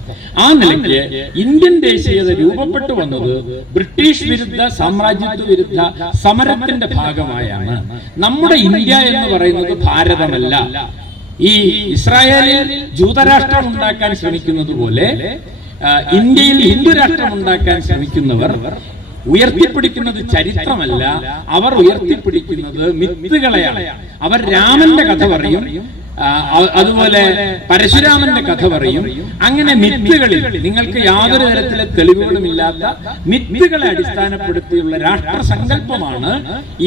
ആ നിലയ്ക്ക് ഇന്ത്യൻ ദേശീയത രൂപപ്പെട്ടു വന്നത് ബ്രിട്ടീഷ് വിരുദ്ധ സാമ്രാജ്യത്വ വിരുദ്ധ സമരത്തിന്റെ ഭാഗമായാണ്. നമ്മുടെ ഇന്ത്യ എന്ന് പറയുന്നത് ഭാരതമല്ല. ഈ ഇസ്രായേലിൽ ജൂതരാഷ്ട്രം ഉണ്ടാക്കാൻ ശ്രമിക്കുന്നത് പോലെ ഇന്ത്യയിൽ ഹിന്ദു രാഷ്ട്രം ഉണ്ടാക്കാൻ ശ്രമിക്കുന്നവർ ഉയർത്തിപ്പിടിക്കുന്നത് ചരിത്രമല്ല, അവർ ഉയർത്തിപ്പിടിക്കുന്നത് മിത്തുകളെയാണ്. അവർ രാമന്റെ കഥ പറയും, അതുപോലെ പരശുരാമന്റെ കഥ പറയും. അങ്ങനെ മിത്തുകളിൽ നിങ്ങൾക്ക് യാതൊരു തരത്തിലെ തെളിവുകളും ഇല്ലാത്ത മിത്തുകളെ അടിസ്ഥാനപ്പെടുത്തിയുള്ള രാഷ്ട്രസങ്കല്പമാണ്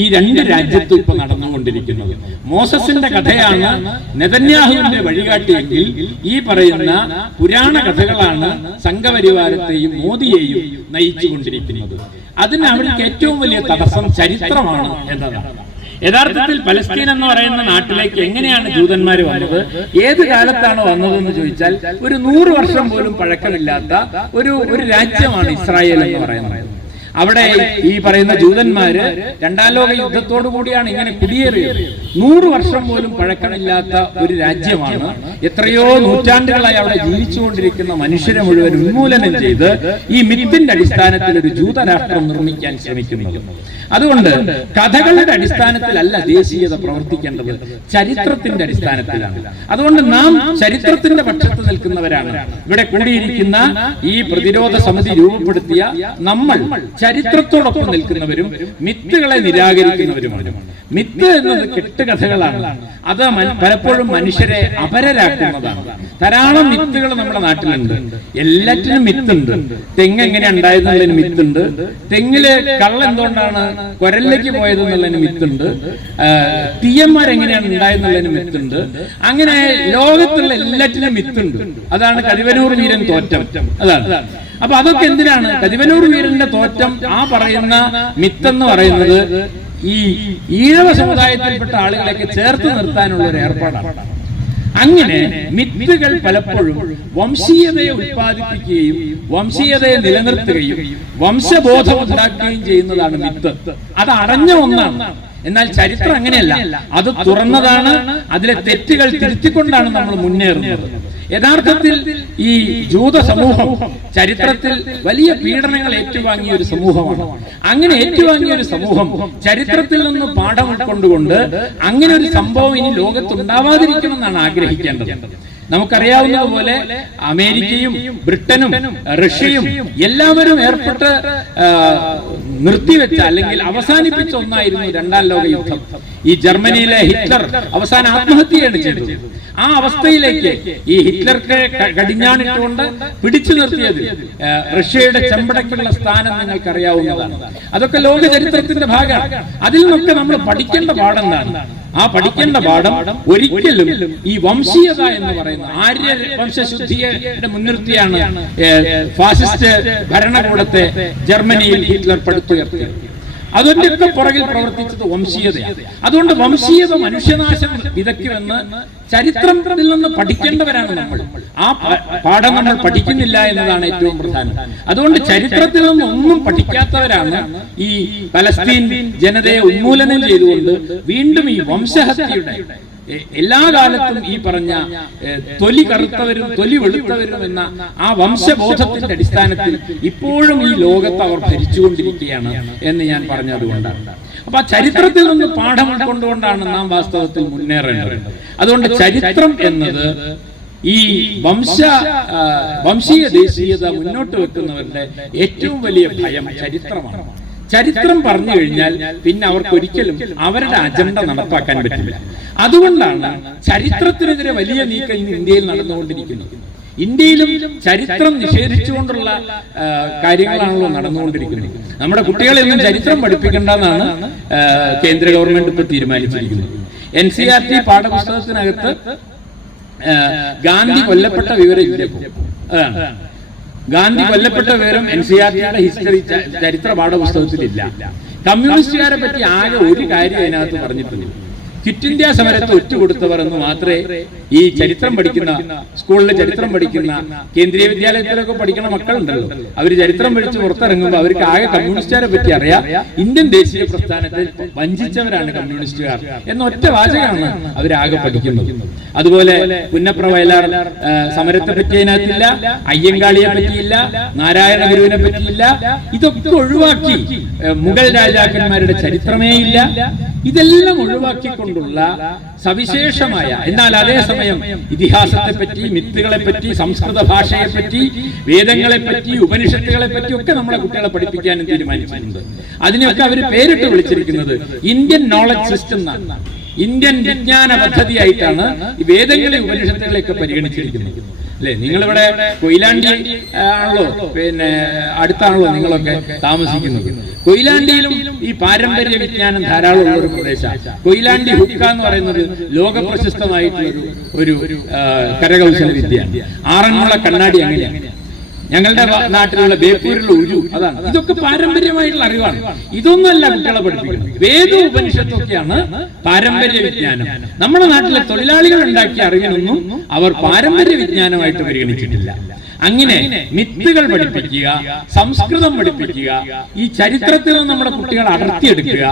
ഈ രണ്ട് രാജ്യത്തും ഇപ്പൊ നടന്നുകൊണ്ടിരിക്കുന്നത്. മോസസിന്റെ കഥയാണ് നെതന്യാഹുവിന്റെ വഴികാട്ടിയെങ്കിൽ ഈ പറയുന്ന പുരാണ കഥകളാണ് സംഘപരിവാരത്തെയും മോദിയെയും നയിച്ചുകൊണ്ടിരിക്കുന്നത്. അതിന് അവർക്ക് ഏറ്റവും വലിയ തടസ്സം ചരിത്രമാണ് എന്നതാണ്. യഥാർത്ഥത്തിൽ പലസ്തീൻ എന്ന് പറയുന്ന നാട്ടിലേക്ക് എങ്ങനെയാണ് ജൂതന്മാർ വന്നത്, ഏത് കാലത്താണ് വന്നതെന്ന് ചോദിച്ചാൽ ഒരു 100 വർഷം പോലും പഴക്കമില്ലാത്ത ഒരു രാജ്യമാണ് ഇസ്രായേൽ എന്ന് പറയുന്നത്. അവിടെ ഈ പറയുന്ന ജൂതന്മാര് 2ാം ലോക യുദ്ധത്തോടു കൂടിയാണ് ഇങ്ങനെ കുടിയേറിയത്. 100 വർഷം പോലും പഴക്കമില്ലാത്ത ഒരു രാജ്യമാണ്. എത്രയോ നൂറ്റാണ്ടുകളായി അവിടെ ജീവിച്ചുകൊണ്ടിരിക്കുന്ന മനുഷ്യരെ മുഴുവൻ ഉന്മൂലനം ചെയ്ത് ഈ മിത്തിന്റെ അടിസ്ഥാനത്തിൽ ഒരു ജൂതരാഷ്ട്രം നിർമ്മിക്കാൻ ശ്രമിക്കുന്നത്. അതുകൊണ്ട് കഥകളുടെ അടിസ്ഥാനത്തിലല്ല ദേശീയത പ്രവർത്തിക്കേണ്ടത്, ചരിത്രത്തിന്റെ അടിസ്ഥാനത്തിലാണ്. അതുകൊണ്ട് നാം ചരിത്രത്തിന്റെ പക്ഷത്ത് നിൽക്കുന്നവരാണ്. ഇവിടെ കൂടിയിരിക്കുന്ന ഈ പ്രതിരോധ സമിതി രൂപപ്പെടുത്തിയ നമ്മൾ ചരിത്രത്തോടൊപ്പം നിൽക്കുന്നവരും മിത്തുകളെ നിരാകരിക്കുന്നവരുമാണ്. മിത്ത് എന്നത് കെട്ടുകഥകളാണ്. അത് പലപ്പോഴും മനുഷ്യരെ അപരരാക്കുന്നതാണ്. ധാരാളം മിത്തുകൾ നമ്മുടെ നാട്ടിലുണ്ട്. എല്ലാറ്റിനും മിത്തുണ്ട്. തെങ്ങ് എങ്ങനെ ഉണ്ടായതെന്നുള്ളതിന് മിത്തുണ്ട്. തെങ്ങില് കള്ള എന്തുകൊണ്ടാണ് കൊരലിലേക്ക് പോയതെന്നുള്ളതിന് മിത്തുണ്ട്. തീയന്മാരെങ്ങനെയാണ് ഉണ്ടായെന്നുള്ളതിന് മിത്തുണ്ട്. അങ്ങനെ ലോകത്തുള്ള എല്ലാറ്റിനും മിത്തുണ്ട്. അതാണ് കരുവന്നൂർ വീരൻ തോറ്റം. അതാണ്. അപ്പൊ അതൊക്കെ എന്തിനാണ്? കരുവന്നൂർ വീരന്റെ തോറ്റം ആ പറയുന്ന മിത്തെന്ന് പറയുന്നത് ഈ ഈഴവ സമുദായത്തിൽപ്പെട്ട ആളുകളൊക്കെ ചേർത്ത് നിർത്താനുള്ള ഒരു ഏർപ്പാടാണ്. അങ്ങനെ മിത്തുകൾ പലപ്പോഴും വംശീയതയെ ഉത്പാദിപ്പിക്കുകയും വംശീയതയെ നിലനിർത്തുകയും വംശബോധം ഉണ്ടാക്കുകയും ചെയ്യുന്നതാണ് മിത്ത്. അത് അടഞ്ഞ ഒന്നാണ്. എന്നാൽ ചരിത്രം അങ്ങനെയല്ല, അത് തുറന്നതാണ്. അതിലെ തെറ്റുകൾ തിരുത്തിക്കൊണ്ടാണ് നമ്മൾ മുന്നേറുന്നത്. യഥാർത്ഥത്തിൽ ഈ ജൂത സമൂഹം ചരിത്രത്തിൽ വലിയ പീഡനങ്ങൾ ഏറ്റുവാങ്ങിയ ഒരു സമൂഹമാണ്. അങ്ങനെ ഏറ്റുവാങ്ങിയ ഒരു സമൂഹം ചരിത്രത്തിൽ നിന്ന് പാഠം ഉൾക്കൊണ്ടുകൊണ്ട് അങ്ങനെ ഒരു സംഭവം ഇനി ലോകത്തുണ്ടാവാതിരിക്കണമെന്നാണ് ആഗ്രഹിക്കേണ്ടത്. നമുക്കറിയാവുന്നതുപോലെ അമേരിക്കയും ബ്രിട്ടനും റഷ്യയും എല്ലാവരും ഏർപ്പെട്ട് നിർത്തിവെച്ച അല്ലെങ്കിൽ അവസാനിപ്പിച്ച ഒന്നായിരുന്നു 2ാം ലോക യുദ്ധം. ഈ ജർമ്മനിയിലെ ഹിറ്റ്ലർ അവസാനം ആത്മഹത്യയാണ് ചെയ്തത്. ആ അവസ്ഥയിലേക്ക് ഈ ഹിറ്റ്ലർക്ക് കടിഞ്ഞാണിട്ടുകൊണ്ട് പിടിച്ചു നിർത്തിയത് റഷ്യയുടെ ചെമ്പടക്കുള്ള സ്ഥാനം നിങ്ങൾക്കറിയാവുന്നതാണ്. അതൊക്കെ ലോക ചരിത്രത്തിന്റെ ഭാഗമാണ്. അതിൽ നിന്നൊക്കെ നമ്മൾ പഠിക്കേണ്ട പാഠം എന്താണ്? ആ പഠിക്കേണ്ട പാഠം ഒരിക്കലും ഈ വംശീയത എന്ന് പറയുന്ന ആര്യ വംശശുദ്ധിയുടെ മുൻനിർത്തിയാണ് ഫാസിസ്റ്റ് ഭരണകൂടത്തെ ജർമ്മനിയിൽ ഹിറ്റ്ലർ പടുത്തുയർത്തിയത്. അതിന്റെയൊക്കെ പുറകിൽ പ്രവർത്തിച്ചത് വംശീയതയാണ്. അതുകൊണ്ട് വംശീയത മനുഷ്യനാശം വിതയ്ക്കുമെന്ന് ചരിത്രത്തിൽ നിന്ന് പഠിക്കേണ്ടവരാണ് നമ്മൾ. ആ പാഠം നമ്മൾ പഠിക്കുന്നില്ല എന്നതാണ് ഏറ്റവും പ്രധാനം. അതുകൊണ്ട് ചരിത്രത്തിൽ നിന്ന് ഒന്നും പഠിക്കാത്തവരാണ് ഈ പലസ്തീൻ ജനതയെ ഉന്മൂലനം ചെയ്തുകൊണ്ട് വീണ്ടും ഈ വംശഹത്യയുടെ എല്ലാ കാലത്തും ഈ പറഞ്ഞ തൊലി കറുത്തവരും തൊലി വെളുത്തവരും എന്ന ആ വംശബോധത്തിന്റെ അടിസ്ഥാനത്തിൽ ഇപ്പോഴും ഈ ലോകത്ത് അവർ ഭരിച്ചുകൊണ്ടിരിക്കുകയാണ് എന്ന് ഞാൻ പറഞ്ഞതുകൊണ്ടാണ്. അപ്പൊ ആ ചരിത്രത്തിൽ നിന്ന് പാഠം കൊണ്ടുകൊണ്ടാണ് നാം വാസ്തവത്തിൽ മുന്നേറേണ്ടത്. അതുകൊണ്ട് ചരിത്രം എന്നത് ഈ വംശീയ ദേശീയത മുന്നോട്ട് വെക്കുന്നവരുടെ ഏറ്റവും വലിയ ഭയം ചരിത്രമാണ്. ചരിത്രം പറഞ്ഞു കഴിഞ്ഞാൽ പിന്നെ അവർക്ക് ഒരിക്കലും അവരുടെ അജണ്ട നടപ്പാക്കാൻ പറ്റില്ല. അതുകൊണ്ടാണ് ചരിത്രത്തിനെതിരെ വലിയ നീക്കം ഇന്ന് ഇന്ത്യയിൽ നടന്നുകൊണ്ടിരിക്കുന്നത്. ഇന്ത്യയിലും ചരിത്രം നിഷേധിച്ചുകൊണ്ടുള്ള കാര്യങ്ങളാണല്ലോ നടന്നുകൊണ്ടിരിക്കുന്നത്. നമ്മുടെ കുട്ടികളെയൊന്നും ചരിത്രം പഠിപ്പിക്കേണ്ടെന്നാണ് കേന്ദ്ര ഗവൺമെന്റ് ഇപ്പൊ തീരുമാനിച്ചിരിക്കുന്നത്. NCERT പാഠപുസ്തകത്തിനകത്ത് ഗാന്ധി കൊല്ലപ്പെട്ട വിവരം ഇല്ല. അതാണ് ഗാന്ധി കൊല്ലപ്പെട്ട വിവരം NCERTയുടെ ഹിസ്റ്ററി ചരിത്ര പാഠപുസ്തകത്തിലില്ല. കമ്മ്യൂണിസ്റ്റുകാരെ പറ്റി ആകെ ഒരു കാര്യം അതിനകത്ത് പറഞ്ഞിട്ടുണ്ട്. ക്വിറ്റ് ഇന്ത്യ സമരത്തെ ഒറ്റുകൊടുത്തവർ എന്ന് മാത്രമേ ഈ ചരിത്രം പഠിക്കുന്ന സ്കൂളിലെ ചരിത്രം പഠിക്കുന്ന കേന്ദ്രീയ വിദ്യാലയത്തിലൊക്കെ പഠിക്കുന്ന മക്കളുണ്ടല്ലോ, അവർ ചരിത്രം പഠിച്ച് പുറത്തിറങ്ങുമ്പോൾ അവർക്ക് ആകെ കമ്മ്യൂണിസ്റ്റുകാരെ പറ്റി അറിയാം. ഇന്ത്യൻ ദേശീയ പ്രസ്ഥാനത്തിൽ വഞ്ചിച്ചവരാണ് കമ്മ്യൂണിസ്റ്റുകാർ എന്ന ഒറ്റ വാചകമാണ് അവരാകെ പഠിക്കുന്നത്. അതുപോലെ പുന്നപ്ര വയലാർ സമരത്തെ പറ്റി അതിനകത്തില്ല, അയ്യങ്കാളിയെ പറ്റിയില്ല, നാരായണ ഗുരുവിനെ പറ്റിയില്ല. ഇതൊക്കെ ഒഴിവാക്കി മുഗൾ രാജാക്കന്മാരുടെ ചരിത്രമേ ഇല്ല. ഇതെല്ലാം ഒഴിവാക്കിക്കൊണ്ട് കൊണ്ടുള്ള സവിശേഷമായ, എന്നാൽ അതേസമയം ഇതിഹാസത്തെ പറ്റി, മിത്തുകളെ പറ്റി, സംസ്കൃത ഭാഷയെ പറ്റി, വേദങ്ങളെ പറ്റി, ഉപനിഷത്തുകളെ പറ്റി ഒക്കെ നമ്മളെ കുട്ടികളെ പഠിപ്പിക്കാനും തീരുമാനിച്ചിട്ടുണ്ട്. അതിനെയൊക്കെ അവർ പേരിട്ട് വിളിച്ചിരിക്കുന്നത് ഇന്ത്യൻ നോളജ് സിസ്റ്റം എന്നാണ്. ഇന്ത്യൻ വിജ്ഞാന പദ്ധതിയായിട്ടാണ് ഈ വേദങ്ങളെ ഉപനിഷത്തുകളെയൊക്കെ പരിഗണിച്ചിരിക്കുന്നത്. അല്ലെ, നിങ്ങളിവിടെ കൊയിലാണ്ടി ആണല്ലോ, പിന്നെ അടുത്താണല്ലോ നിങ്ങളൊക്കെ താമസിക്കുന്നത്. കൊയിലാണ്ടിയിലും ഈ പാരമ്പര്യ വിജ്ഞാനം ധാരാളം ഉള്ള ഒരു പ്രദേശമാണ്. കൊയിലാണ്ടി ഹുക്ക എന്ന് പറയുന്നത് ലോക പ്രശസ്തമായിട്ടുള്ള ഒരു കരകൗശല വിദ്യയാണ്. ആറന്മുള കണ്ണാടി അങ്ങനെയാണ്. ഞങ്ങളുടെ നാട്ടിലുള്ള ബേപ്പൂരിലുള്ള ഉരു, അതാണ്. ഇതൊക്കെ പാരമ്പര്യമായിട്ടുള്ള അറിവാണ്. ഇതൊന്നുമല്ല കുട്ടികളെ പഠിപ്പിക്കുന്നത്. വേദ ഉപനിഷത്തൊക്കെയാണ് പാരമ്പര്യ വിജ്ഞാനം. നമ്മുടെ നാട്ടിലെ തൊഴിലാളികൾ ഉണ്ടാക്കിയ അറിവിനൊന്നും അവർ പാരമ്പര്യ വിജ്ഞാനമായിട്ട് പരിഗണിച്ചിട്ടില്ല. അങ്ങനെ മിത്തുകൾ പഠിപ്പിക്കുക, സംസ്കൃതം പഠിപ്പിക്കുക, ഈ ചരിത്രത്തിൽ നിന്ന് നമ്മുടെ കുട്ടികളെ അടർത്തിയെടുക്കുക.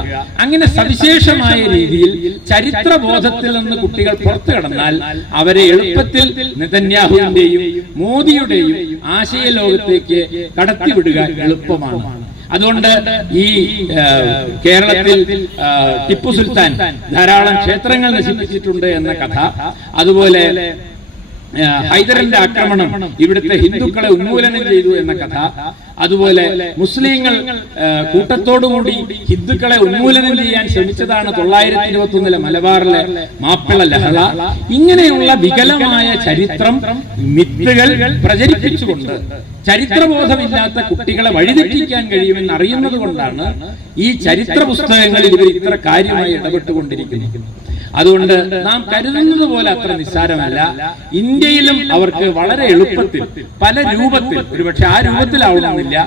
അങ്ങനെ സവിശേഷമായ രീതിയിൽ ചരിത്രബോധത്തിൽ നിന്ന് കുട്ടികൾ പുറത്തു കടന്നാൽ അവരെ എളുപ്പത്തിൽ നെതന്യാഹുവിന്റെയും മോദിയുടെയും ആശയ ലോകത്തേക്ക് കടത്തിവിടുക എളുപ്പമാണ്. അതുകൊണ്ട് ഈ കേരളത്തിൽ ടിപ്പു സുൽത്താൻ ധാരാളം ക്ഷേത്രങ്ങൾ നശിപ്പിച്ചിട്ടുണ്ട് എന്ന കഥ, അതുപോലെ ഹൈദറിന്റെ ആക്രമണം ഇവിടുത്തെ ഹിന്ദുക്കളെ ഉന്മൂലനം ചെയ്തു എന്ന കഥ, അതുപോലെ മുസ്ലിങ്ങൾ കൂട്ടത്തോടുകൂടി ഹിന്ദുക്കളെ ഉന്മൂലനം ചെയ്യാൻ ശ്രമിച്ചതാണ് 921 മലബാറിലെ മാപ്പിള ലഹള. ഇങ്ങനെയുള്ള വികലമായ ചരിത്രം, മിത്തുകൾ പ്രചരിപ്പിച്ചുകൊണ്ട് ചരിത്രബോധമില്ലാത്ത കുട്ടികളെ വഴിതെറ്റിക്കാൻ കഴിയുമെന്ന് അറിയുന്നത് കൊണ്ടാണ് ഈ ചരിത്ര പുസ്തകങ്ങളിൽ ഇവർ ഇത്ര കാര്യമായി ഇടപെട്ടുകൊണ്ടിരിക്കുന്നത്. അതുകൊണ്ട് നാം കരുതുന്നത് പോലെ അത്ര നിസ്സാരമല്ല. ഇന്ത്യയിലും അവർക്ക് വളരെ എളുപ്പത്തിൽ പല രൂപത്തിൽ, ഒരുപക്ഷെ ആ രൂപത്തിലാവണമെന്നില്ല,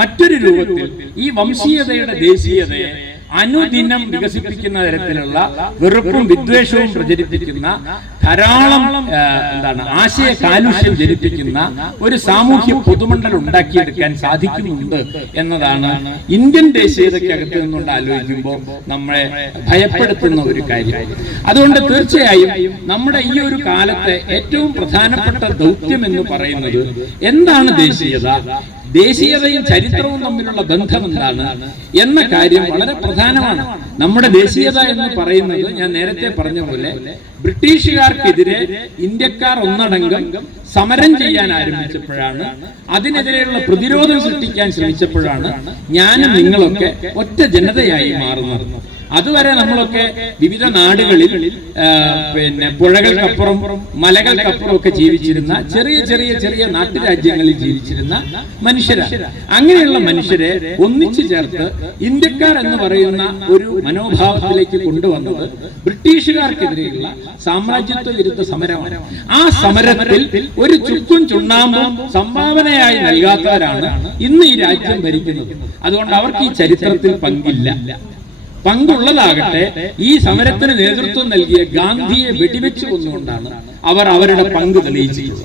മറ്റൊരു രൂപത്തിൽ ഈ വംശീയതയുടെ ദേശീയതയെ അനുദിനം വികസിപ്പിക്കുന്ന തരത്തിലുള്ള വെറുപ്പും വിദ്വേഷവും പ്രചരിപ്പിക്കുന്ന, ധാരാളം ആശയ കാലുഷ്യം ജനിപ്പിക്കുന്ന ഒരു സാമൂഹ്യ പൊതുമണ്ഡലം ഉണ്ടാക്കിയെടുക്കാൻ സാധിക്കുന്നുണ്ട് എന്നതാണ് ഇന്ത്യൻ ദേശീയതയ്ക്കകത്ത് നിന്നുകൊണ്ട് ആലോചിക്കുമ്പോൾ നമ്മളെ ഭയപ്പെടുത്തുന്ന ഒരു കാര്യം. അതുകൊണ്ട് തീർച്ചയായും നമ്മുടെ ഈ ഒരു കാലത്തെ ഏറ്റവും പ്രധാനപ്പെട്ട ദൗത്യം എന്ന് പറയുന്നത് എന്താണ് ദേശീയത, ദേശീയതയും ചരിത്രവും തമ്മിലുള്ള ബന്ധം എന്താണ് എന്ന കാര്യം വളരെ പ്രധാനമാണ്. നമ്മുടെ ദേശീയത എന്ന് പറയുന്നത് ഞാൻ നേരത്തെ പറഞ്ഞ പോലെ ബ്രിട്ടീഷുകാർക്കെതിരെ ഇന്ത്യക്കാർ ഒന്നടങ്കം സമരം ചെയ്യാൻ ആരംഭിച്ചപ്പോഴാണ്, അതിനെതിരെയുള്ള പ്രതിരോധം സൃഷ്ടിക്കാൻ ശ്രമിച്ചപ്പോഴാണ് ഞാനും നിങ്ങളൊക്കെ ഒറ്റ ജനതയായി മാറുന്നത്. അതുവരെ നമ്മളൊക്കെ വിവിധ നാടുകളിൽ പിന്നെ പുഴകൾക്കപ്പുറം മലകൾക്കപ്പുറം ഒക്കെ ജീവിച്ചിരുന്ന ചെറിയ ചെറിയ ചെറിയ നാട്ടുരാജ്യങ്ങളിൽ ജീവിച്ചിരുന്ന മനുഷ്യരാണ്. അങ്ങനെയുള്ള മനുഷ്യരെ ഒന്നിച്ചു ചേർത്ത് ഇന്ത്യക്കാർ എന്ന് പറയുന്ന ഒരു മനോഭാവത്തിലേക്ക് കൊണ്ടുവന്നത് ബ്രിട്ടീഷുകാർക്കെതിരെയുള്ള സാമ്രാജ്യത്വ വിരുദ്ധ സമരമാണ്. ആ സമരത്തിൽ ഒരു ചുക്കും ചുണ്ണാമ്പും സംഭാവനയായി നൽകാത്തവരാണ് ഇന്ന് ഈ രാജ്യം ഭരിക്കുന്നത്. അതുകൊണ്ട് അവർക്ക് ഈ ചരിത്രത്തിൽ പങ്കില്ല. പങ്കുള്ളതാകട്ടെ ഈ സമരത്തിന് നേതൃത്വം നൽകിയ ഗാന്ധിയെ വെടിവെച്ചു കൊന്നുകൊണ്ടാണ് അവർ അവരുടെ പങ്ക് തെളിയിച്ചത്.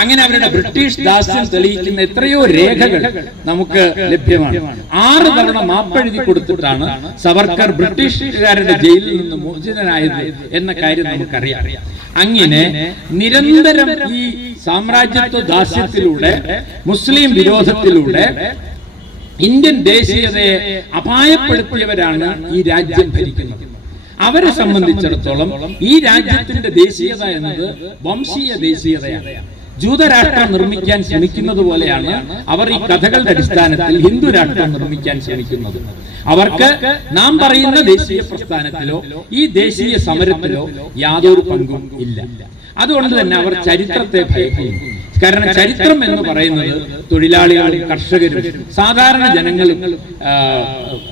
അങ്ങനെ അവരുടെ ബ്രിട്ടീഷ് ദാസ്യം തെളിയിക്കുന്ന എത്രയോ രേഖകൾ നമുക്ക് ലഭ്യമാണ്. 6 തവണ മാപ്പെഴുതി കൊടുത്തിട്ടാണ് സവർക്കർ ബ്രിട്ടീഷുകാരുടെ ജയിലിൽ നിന്ന് മോചിതനായത് എന്ന കാര്യം നമുക്കറിയാം. അങ്ങനെ നിരന്തരം ഈ സാമ്രാജ്യത്വ ദാസ്യത്തിലൂടെ, മുസ്ലിം വിരോധത്തിലൂടെ ഇന്ത്യൻ ദേശീയതയെ അപായപ്പെടുത്തിയവരാണ് ഈ രാജ്യം ഭരിക്കുന്നത്. അവരെ സംബന്ധിച്ചിടത്തോളം ഈ രാജ്യത്തിന്റെ ദേശീയത എന്നത് വംശീയ ദേശീയതയാണ്. ജൂതരാഷ്ട്രം നിർമ്മിക്കാൻ ശ്രമിക്കുന്നത് പോലെയാണ് അവർ ഈ കഥകളുടെ അടിസ്ഥാനത്തിൽ ഹിന്ദു രാഷ്ട്രം നിർമ്മിക്കാൻ ശ്രമിക്കുന്നത്. അവർക്ക് നാം പറയുന്ന ദേശീയ പ്രസ്ഥാനത്തിലോ ഈ ദേശീയ സമരത്തിലോ യാതൊരു പങ്കും ഇല്ല. അതുകൊണ്ട് തന്നെ അവർ ചരിത്രത്തെ ഭയപ്പെടുന്നു. കാരണം ചരിത്രം എന്ന് പറയുന്നത് തൊഴിലാളികളും കർഷകരും സാധാരണ ജനങ്ങളും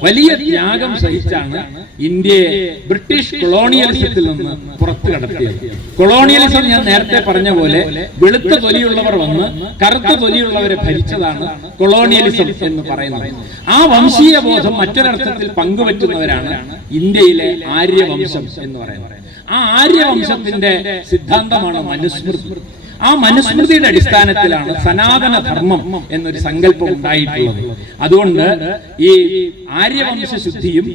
വലിയ ത്യാഗം സഹിച്ചാണ് ഇന്ത്യയെ ബ്രിട്ടീഷ് കൊളോണിയലിസത്തിൽ നിന്ന് പുറത്തു കടത്തിയത്. കൊളോണിയലിസം ഞാൻ നേരത്തെ പറഞ്ഞ പോലെ വെളുത്ത തൊലിയുള്ളവർ വന്ന് കറുത്ത തൊലിയുള്ളവരെ ഭരിച്ചതാണ് കൊളോണിയലിസം എന്ന് പറയുന്നത്. ആ വംശീയ ബോധം മറ്റൊരർത്ഥത്തിൽ പങ്കുവറ്റുന്നവരാണ് ഇന്ത്യയിലെ ആര്യവംശം എന്ന് പറയുന്നത്. ആ ആര്യവംശത്തിന്റെ സിദ്ധാന്തമാണ് മനുസ്മൃതി. ആ മനുസ്മൃതിയുടെ അടിസ്ഥാനത്തിലാണ് സനാതന ധർമ്മം എന്നൊരു സങ്കല്പം ഉണ്ടായിട്ടുള്ളത്. അതുകൊണ്ട് ഈ ആര്യവംശ ശുദ്ധിയും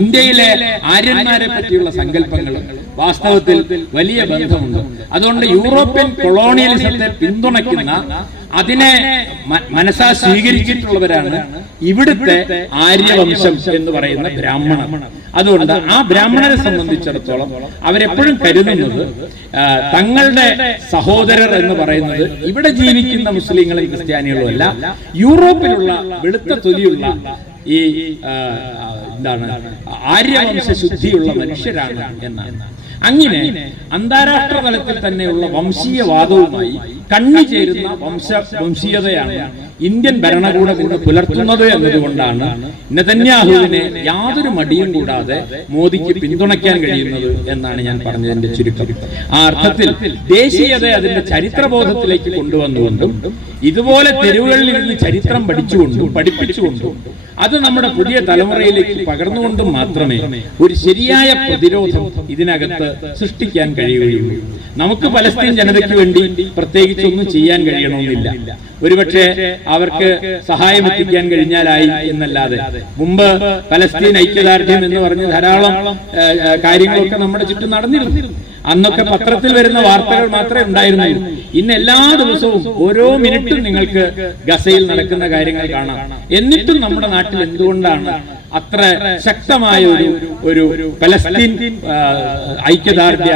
ഇന്ത്യയിലെ ആര്യന്മാരെ പറ്റിയുള്ള സങ്കല്പങ്ങളും വാസ്തവത്തിൽ വലിയ ബന്ധമുണ്ട്. അതുകൊണ്ട് യൂറോപ്യൻ കൊളോണിയലിസത്തെ പിന്തുണയ്ക്കുന്ന, അതിനെ മനസ്സാ സ്വീകരിച്ചിട്ടുള്ളവരാണ് ഇവിടുത്തെ ആര്യവംശം എന്ന് പറയുന്ന ബ്രാഹ്മണർ. അതുകൊണ്ട് ആ ബ്രാഹ്മണരെ സംബന്ധിച്ചിടത്തോളം അവരെപ്പോഴും കരുതുന്നത് തങ്ങളുടെ സഹോദരർ എന്ന് പറയുന്നത് ഇവിടെ ജീവിക്കുന്ന മുസ്ലിങ്ങളും ക്രിസ്ത്യാനികളും അല്ല, യൂറോപ്പിലുള്ള വെളുത്ത തൊലിയുള്ള ഈ എന്താണ് ആര്യവംശ ശുദ്ധിയുള്ള മനുഷ്യരാണ് എന്നാണ്. അങ്ങനെ അന്താരാഷ്ട്ര തലത്തിൽ തന്നെയുള്ള വംശീയവാദവുമായി കണ്ണിചേരുന്ന വംശീയതയാണ് ഇന്ത്യൻ ഭരണകൂടം കൂടെ പുലർത്തുന്നത് എന്നതുകൊണ്ടാണ് നെതന്യാഹുവിനെ യാതൊരു മടിയും കൂടാതെ മോദിക്ക് പിന്തുണയ്ക്കാൻ കഴിയുന്നത് എന്നാണ് ഞാൻ പറഞ്ഞതിന്റെ ചുരുക്കം. ആ അർത്ഥത്തിൽ ദേശീയതയെ അതിന്റെ ചരിത്രബോധത്തിലേക്ക് കൊണ്ടുവന്നുകൊണ്ടും ഇതുപോലെ തെരുവുകളിൽ ഇരുന്ന് ചരിത്രം പഠിപ്പിച്ചുകൊണ്ടും അത് നമ്മുടെ പുതിയ തലമുറയിലേക്ക് പകർന്നുകൊണ്ടും മാത്രമേ ഒരു ശരിയായ പ്രതിരോധം ഇതിനകത്ത് സൃഷ്ടിക്കാൻ കഴിയുകയുള്ളൂ. നമുക്ക് പലസ്തീൻ ജനതയ്ക്ക് വേണ്ടി പ്രത്യേകിച്ച് ഒന്നും ചെയ്യാൻ കഴിയണമെന്നില്ല. ഒരുപക്ഷെ അവർക്ക് സഹായം എത്തിക്കാൻ കഴിഞ്ഞാലായി എന്നല്ലാതെ മുമ്പ് പലസ്തീൻ ഐക്യദാർഢ്യം എന്ന് പറഞ്ഞ് ധാരാളം കാര്യങ്ങളൊക്കെ നമ്മുടെ ചുറ്റും നടന്നിരുന്നു. അന്നൊക്കെ പത്രത്തിൽ വരുന്ന വാർത്തകൾ മാത്രമേ ഉണ്ടായിരുന്നുള്ളൂ. ഇന്ന് എല്ലാ ദിവസവും ഓരോ മിനിറ്റും നിങ്ങൾക്ക് ഗസയിൽ നടക്കുന്ന കാര്യങ്ങൾ കാണാം. എന്നിട്ടും നമ്മുടെ നാട്ടിൽ എന്തുകൊണ്ടാണ് അത്ര ശക്തമായ ഒരു പലസ്തീൻ ഐക്യദാർഢ്യ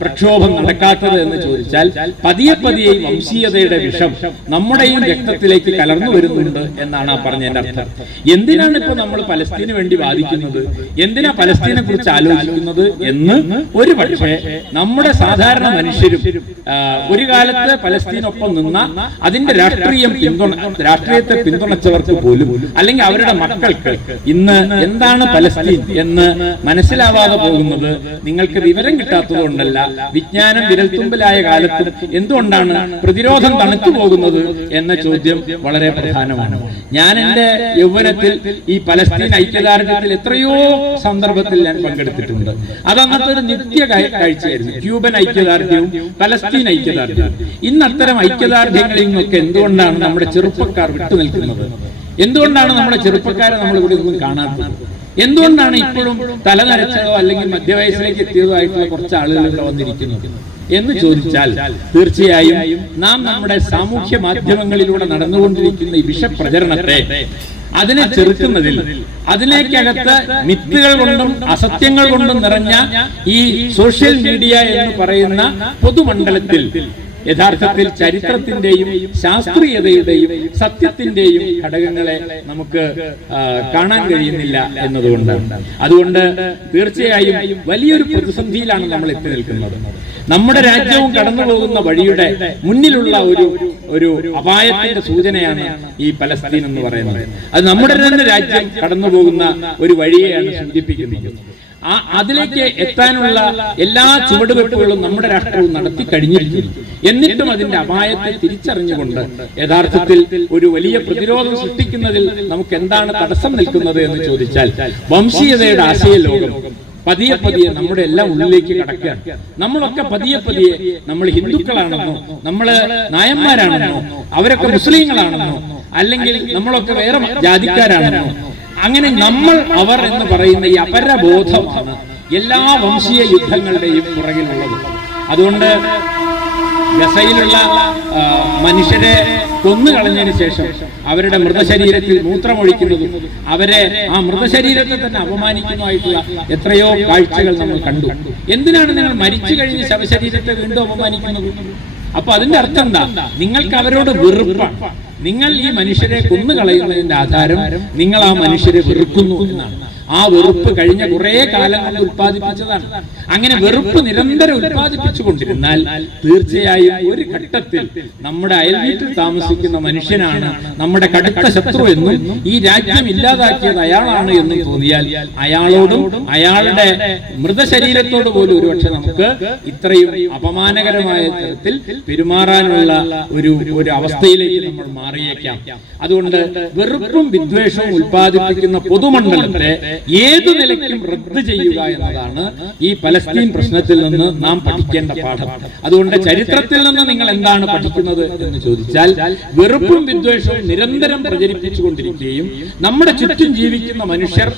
പ്രക്ഷോഭം നടക്കാത്തത് എന്ന് ചോദിച്ചാൽ പതിയെ പതിയെ വംശീയതയുടെ വിഷം നമ്മുടെയും രക്തത്തിലേക്ക് കലർന്നു വരുന്നുണ്ട് എന്നാണ് ആ പറഞ്ഞതിന്റെ അർത്ഥം. എന്തിനാണ് ഇപ്പൊ നമ്മൾ പലസ്തീന് വേണ്ടി വാദിക്കുന്നത്, എന്തിനാ പലസ്തീനെ കുറിച്ച് ആലോചിക്കുന്നത് എന്ന് ഒരു പക്ഷേ നമ്മുടെ സാധാരണ മനുഷ്യരും ഒരു കാലത്ത് പലസ്തീനൊപ്പം നിന്ന അതിന്റെ രാഷ്ട്രീയത്തെ പിന്തുണച്ചവർക്ക് പോലും അല്ലെങ്കിൽ അവരുടെ മക്കൾക്ക് ഇന്ന് എന്താണ് പലസ്തീൻ എന്ന് മനസ്സിലാവാതെ പോകുന്നത് നിങ്ങൾക്ക് വിവരം കിട്ടാത്തത് കൊണ്ടല്ല, വിജ്ഞാനം വിരൽത്തുമ്പിലായ കാലത്തും എന്തുകൊണ്ടാണ് പ്രതിരോധം തണുത്തു പോകുന്നത് എന്ന ചോദ്യം വളരെ പ്രധാനമാണ്. ഞാൻ എന്റെ യൗവനത്തിൽ ഈ പലസ്തീൻ ഐക്യദാർഢ്യത്തിൽ എത്രയോ സന്ദർഭത്തിൽ ഞാൻ പങ്കെടുത്തിട്ടുണ്ട്. അത് അന്നത്തെ ഒരു നിത്യ കാഴ്ചയായിരുന്നു. ക്യൂബൻ ഐക്യദാർഢ്യവും പലസ്തീൻ ഐക്യദാർഢ്യവും. ഇന്ന് അത്തരം ഐക്യദാർഢ്യങ്ങളിൽ നിന്നൊക്കെ എന്തുകൊണ്ടാണ് നമ്മുടെ ചെറുപ്പക്കാർ വിട്ടുനിൽക്കുന്നത്? എന്തുകൊണ്ടാണ് നമ്മുടെ ചെറുപ്പക്കാരെ നമ്മൾ ഇവിടെ ഒന്നും കാണാത്തത്? എന്തുകൊണ്ടാണ് ഇപ്പോഴും തലനരച്ചതോ അല്ലെങ്കിൽ മധ്യവയസ്സിലേക്ക് എത്തിയതോ ആയിട്ടുള്ള കുറച്ച് ആളുകൾ ഇവിടെ വന്നിരിക്കുന്നത് എന്ന് ചോദിച്ചാൽ തീർച്ചയായും നാം നമ്മുടെ സാമൂഹ്യ മാധ്യമങ്ങളിലൂടെ നടന്നുകൊണ്ടിരിക്കുന്ന ഈ വിഷപ്രചരണത്തെ അതിനെ ചെറുക്കുന്നതിൽ അതിലേക്കകത്ത് മിത്തുകൾ കൊണ്ടും അസത്യങ്ങൾ കൊണ്ടും നിറഞ്ഞ ഈ സോഷ്യൽ മീഡിയ എന്ന് പറയുന്ന പൊതുമണ്ഡലത്തിൽ യഥാർത്ഥത്തിൽ ചരിത്രത്തിന്റെയും ശാസ്ത്രീയതയുടെയും സത്യത്തിന്റെയും ഘടകങ്ങളെ നമുക്ക് കാണാൻ കഴിയുന്നില്ല എന്നതുകൊണ്ടാണ്. അതുകൊണ്ട് തീർച്ചയായും വലിയൊരു പ്രതിസന്ധിയിലാണ് നമ്മൾ എത്തി നിൽക്കുന്നത്. നമ്മുടെ രാജ്യവും കടന്നു പോകുന്ന വഴിയുടെ മുന്നിലുള്ള ഒരു അപായത്തിന്റെ സൂചനയാണ് ഈ പലസ്തീൻ എന്ന് പറയുന്നത്. അത് നമ്മുടെ തന്നെ രാജ്യം കടന്നു പോകുന്ന ഒരു വഴിയെയാണ് സൂചിപ്പിക്കുന്നത്. അതിലേക്ക് എത്താനുള്ള എല്ലാ ചുവടുവെപ്പുകളും നമ്മുടെ രാഷ്ട്രവും നടത്തി കഴിഞ്ഞിരിക്കുന്നു. എന്നിട്ടും അതിന്റെ അപായത്തെ തിരിച്ചറിഞ്ഞുകൊണ്ട് യഥാർത്ഥത്തിൽ ഒരു വലിയ പ്രതിരോധം സൃഷ്ടിക്കുന്നതിൽ നമുക്ക് എന്താണ് തടസ്സം നിൽക്കുന്നത് എന്ന് ചോദിച്ചാൽ വംശീയതയുടെ ആശയലോകം പതിയെ പതിയെ നമ്മുടെ എല്ലാം ഉള്ളിലേക്ക് കടക്കുകയാണ്. നമ്മളൊക്കെ പതിയെ പതിയെ നമ്മൾ ഹിന്ദുക്കളാണെന്നോ നമ്മള് നായന്മാരാണെന്നോ അവരൊക്കെ മുസ്ലിങ്ങളാണെന്നോ അല്ലെങ്കിൽ നമ്മളൊക്കെ വേറെ ജാതിക്കാരാണെന്നോ അങ്ങനെ നമ്മൾ അവർ എന്ന് പറയുന്ന ഈ അപരബോധമാണ് എല്ലാ വംശീയ യുദ്ധങ്ങളുടെയും പുറകിലുള്ളത്. അതുകൊണ്ട് ഗസയിലുള്ള മനുഷ്യരെ കൊന്നുകളഞ്ഞതിന് ശേഷം അവരുടെ മൃതശരീരത്തിൽ മൂത്രമൊഴിക്കുന്നതും അവരെ ആ മൃതശരീരത്തെ തന്നെ അപമാനിക്കുന്നതായിട്ടുള്ള എത്രയോ കാഴ്ചകൾ നമ്മൾ കണ്ടു. എന്തിനാണ് നിങ്ങൾ മരിച്ചു കഴിഞ്ഞ് ശവശരീരത്തെ വീണ്ടും അപമാനിക്കുന്നത്? അപ്പൊ അതിന്റെ അർത്ഥം എന്താ? നിങ്ങൾക്ക് അവരോട് വെറുപ്പാണ്. നിങ്ങൾ ഈ മനുഷ്യരെ കൊന്നുകളയുന്നതിന്റെ ആധാരം നിങ്ങൾ ആ മനുഷ്യരെ വെറുക്കുന്നു എന്നാണ്. ആ വെറുപ്പ് കഴിഞ്ഞ കുറെ കാലം കൊണ്ട് ഉത്പാദിപ്പിച്ചതാണ്. അങ്ങനെ വെറുപ്പ് നിരന്തരം ഉത്പാദിപ്പിച്ചു കൊണ്ടിരുന്നാൽ തീർച്ചയായും ഒരു ഘട്ടത്തിൽ നമ്മുടെ അയൽവീട്ടിൽ താമസിക്കുന്ന മനുഷ്യനാണ് നമ്മുടെ കടുത്ത ശത്രു എന്നും ഈ രാജ്യം ഇല്ലാതാക്കിയത് അയാളാണ് എന്നും തോന്നിയാൽ അയാളോടും അയാളുടെ മൃതശരീരത്തോട് പോലും ഒരുപക്ഷെ നമുക്ക് ഇത്രയും അപമാനകരമായ തരത്തിൽ പെരുമാറാനുള്ള ഒരു അവസ്ഥയിലേക്ക് നമ്മൾ മാറിയേക്കാം. അതുകൊണ്ട് വെറുപ്പും വിദ്വേഷവും ഉത്പാദിപ്പിക്കുന്ന പൊതുമണ്ഡലത്തെ ഏതു നിലയ്ക്കും റദ്ദ് ചെയ്യുക എന്നതാണ് ഈ പലസ്തീൻ പ്രശ്നത്തിൽ നിന്ന് നാം പഠിക്കേണ്ട പാഠം. അതുകൊണ്ട് ചരിത്രത്തിൽ നിന്ന് നിങ്ങൾ എന്താണ് പഠിക്കുന്നത് എന്ന് ചോദിച്ചാൽ വെറുപ്പും വിദ്വേഷവും നിരന്തരം പ്രചരിപ്പിച്ചുകൊണ്ടിരിക്കുകയും നമ്മുടെ ചുറ്റും ജീവിക്കുന്ന മനുഷ്യർ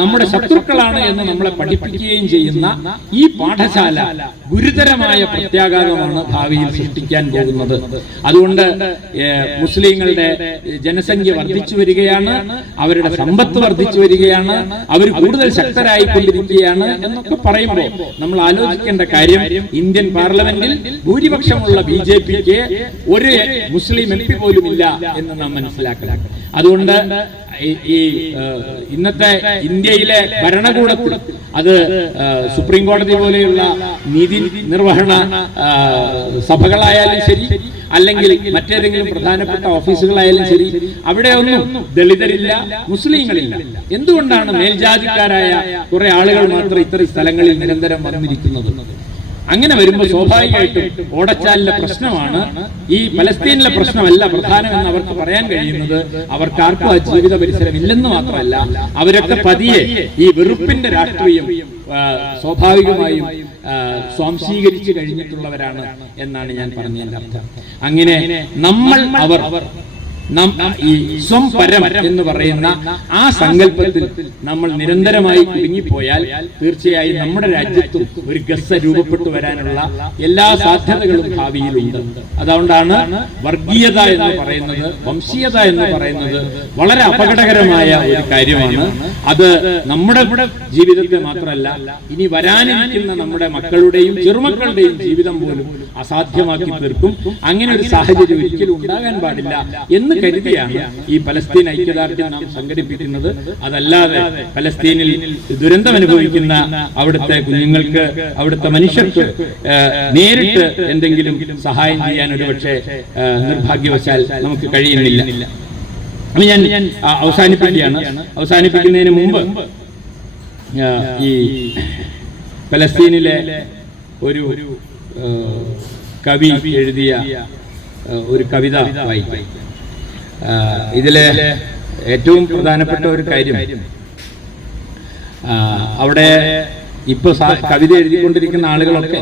നമ്മുടെ ശത്രുക്കളാണ് എന്ന് നമ്മളെ പഠിപ്പിക്കുകയും ചെയ്യുന്ന ഈ പാഠശാല ഗുരുതരമായ പ്രത്യാഘാതമാണ് ഭാവിയിൽ സൃഷ്ടിക്കാൻ പോകുന്നത്. അതുകൊണ്ട് മുസ്ലിങ്ങളുടെ ജനസംഖ്യ വർദ്ധിച്ചു വരികയാണ്, അവരുടെ സമ്പത്ത് വർദ്ധിച്ചു വരികയാണ്, അവർ കൂടുതൽ ശക്തരായിക്കൊണ്ടിരിക്കുകയാണ് എന്നൊക്കെ പറയുമ്പോൾ നമ്മൾ ആലോചിക്കേണ്ട കാര്യം, ഇന്ത്യൻ പാർലമെന്റിൽ ഭൂരിപക്ഷമുള്ള BJPക്ക് ഒരു മുസ്ലിം MP പോലും ഇല്ല എന്ന് നാം മനസ്സിലാക്കണം. അതുകൊണ്ട് ഈ ഇന്നത്തെ ഇന്ത്യയിലെ ഭരണകൂടത്തിൽ അത് സുപ്രീം കോടതി പോലെയുള്ള നീതി നിർവഹണ സഭകളായാലും ശരി, അല്ലെങ്കിൽ മറ്റേതെങ്കിലും പ്രധാനപ്പെട്ട ഓഫീസുകളായാലും ശരി, അവിടെ ഒന്നും ദളിതരില്ല, മുസ്ലിങ്ങളില്ല. എന്തുകൊണ്ടാണ് മേൽജാതിക്കാരായ കുറെ ആളുകൾ മാത്രം ഇത്തരം സ്ഥലങ്ങളിൽ നിരന്തരം വന്നിരിക്കുന്നത്? അങ്ങനെ വരുമ്പോൾ സ്വാഭാവികമായിട്ടും ഓടച്ചാലിലെ പ്രശ്നമാണ്, ഈ പലസ്തീനിലെ പ്രശ്നമല്ല പ്രധാനമെന്ന് അവർക്ക് പറയാൻ കഴിയുന്നത്. അവർക്ക് ആർക്കും ആ ജീവിത പരിസരം ഇല്ലെന്ന് മാത്രമല്ല, അവരൊക്കെ പതിയെ ഈ വെറുപ്പിന്റെ രാഷ്ട്രീയം സ്വാഭാവികമായും സ്വാംശീകരിച്ചു കഴിഞ്ഞിട്ടുള്ളവരാണ് എന്നാണ് ഞാൻ പറഞ്ഞതിന്റെ അർത്ഥം. അങ്ങനെ നമ്മൾ ഈ സ്വംപരം എന്ന് പറയുന്ന ആ സങ്കല്പത്തിൽ നമ്മൾ നിരന്തരമായി കുടുങ്ങിപ്പോയാൽ തീർച്ചയായും നമ്മുടെ രാജ്യത്തും ഒരു ഗസ രൂപപ്പെട്ടു വരാനുള്ള എല്ലാ സാധ്യതകളും ഭാവിയിലുണ്ട്. അതുകൊണ്ടാണ് വർഗീയത എന്ന് പറയുന്നത്, വംശീയത എന്ന് പറയുന്നത് വളരെ അപകടകരമായ ഒരു കാര്യമാണ്. അത് നമ്മുടെ ജീവിതത്തെ മാത്രമല്ല, ഇനി വരാനിരിക്കുന്ന നമ്മുടെ മക്കളുടെയും ചെറുമക്കളുടെയും ജീവിതം പോലും അസാധ്യമാക്കി തീർക്കും. അങ്ങനെ ഒരു സാഹചര്യം ഒരിക്കലും ഉണ്ടാകാൻ പാടില്ല എന്ന് കരുതിയാണ് ഈ പലസ്തീൻ ഐക്യദാർഢ്യം നാം സംഘടിപ്പിക്കുന്നത്. അതല്ലാതെ പലസ്തീനിൽ ദുരന്തം അനുഭവിക്കുന്ന അവിടുത്തെ കുഞ്ഞുങ്ങൾക്ക്, അവിടുത്തെ മനുഷ്യർക്ക് നേരിട്ട് എന്തെങ്കിലും സഹായം ചെയ്യാൻ ഒരുപക്ഷെ നിർഭാഗ്യവശാൽ നമുക്ക് കഴിയുന്നില്ല. ഞാൻ അവസാനിപ്പിക്കുന്നതിന് മുമ്പ് ഈ പലസ്തീനിലെ ഒരു കവി എഴുതിയ ഒരു കവിത വായിക്കാം. ഇതിലെ ഏറ്റവും പ്രധാനപ്പെട്ട ഒരു കാര്യം, അവിടെ ഇപ്പൊ കവിത എഴുതിക്കൊണ്ടിരിക്കുന്ന ആളുകളൊക്കെ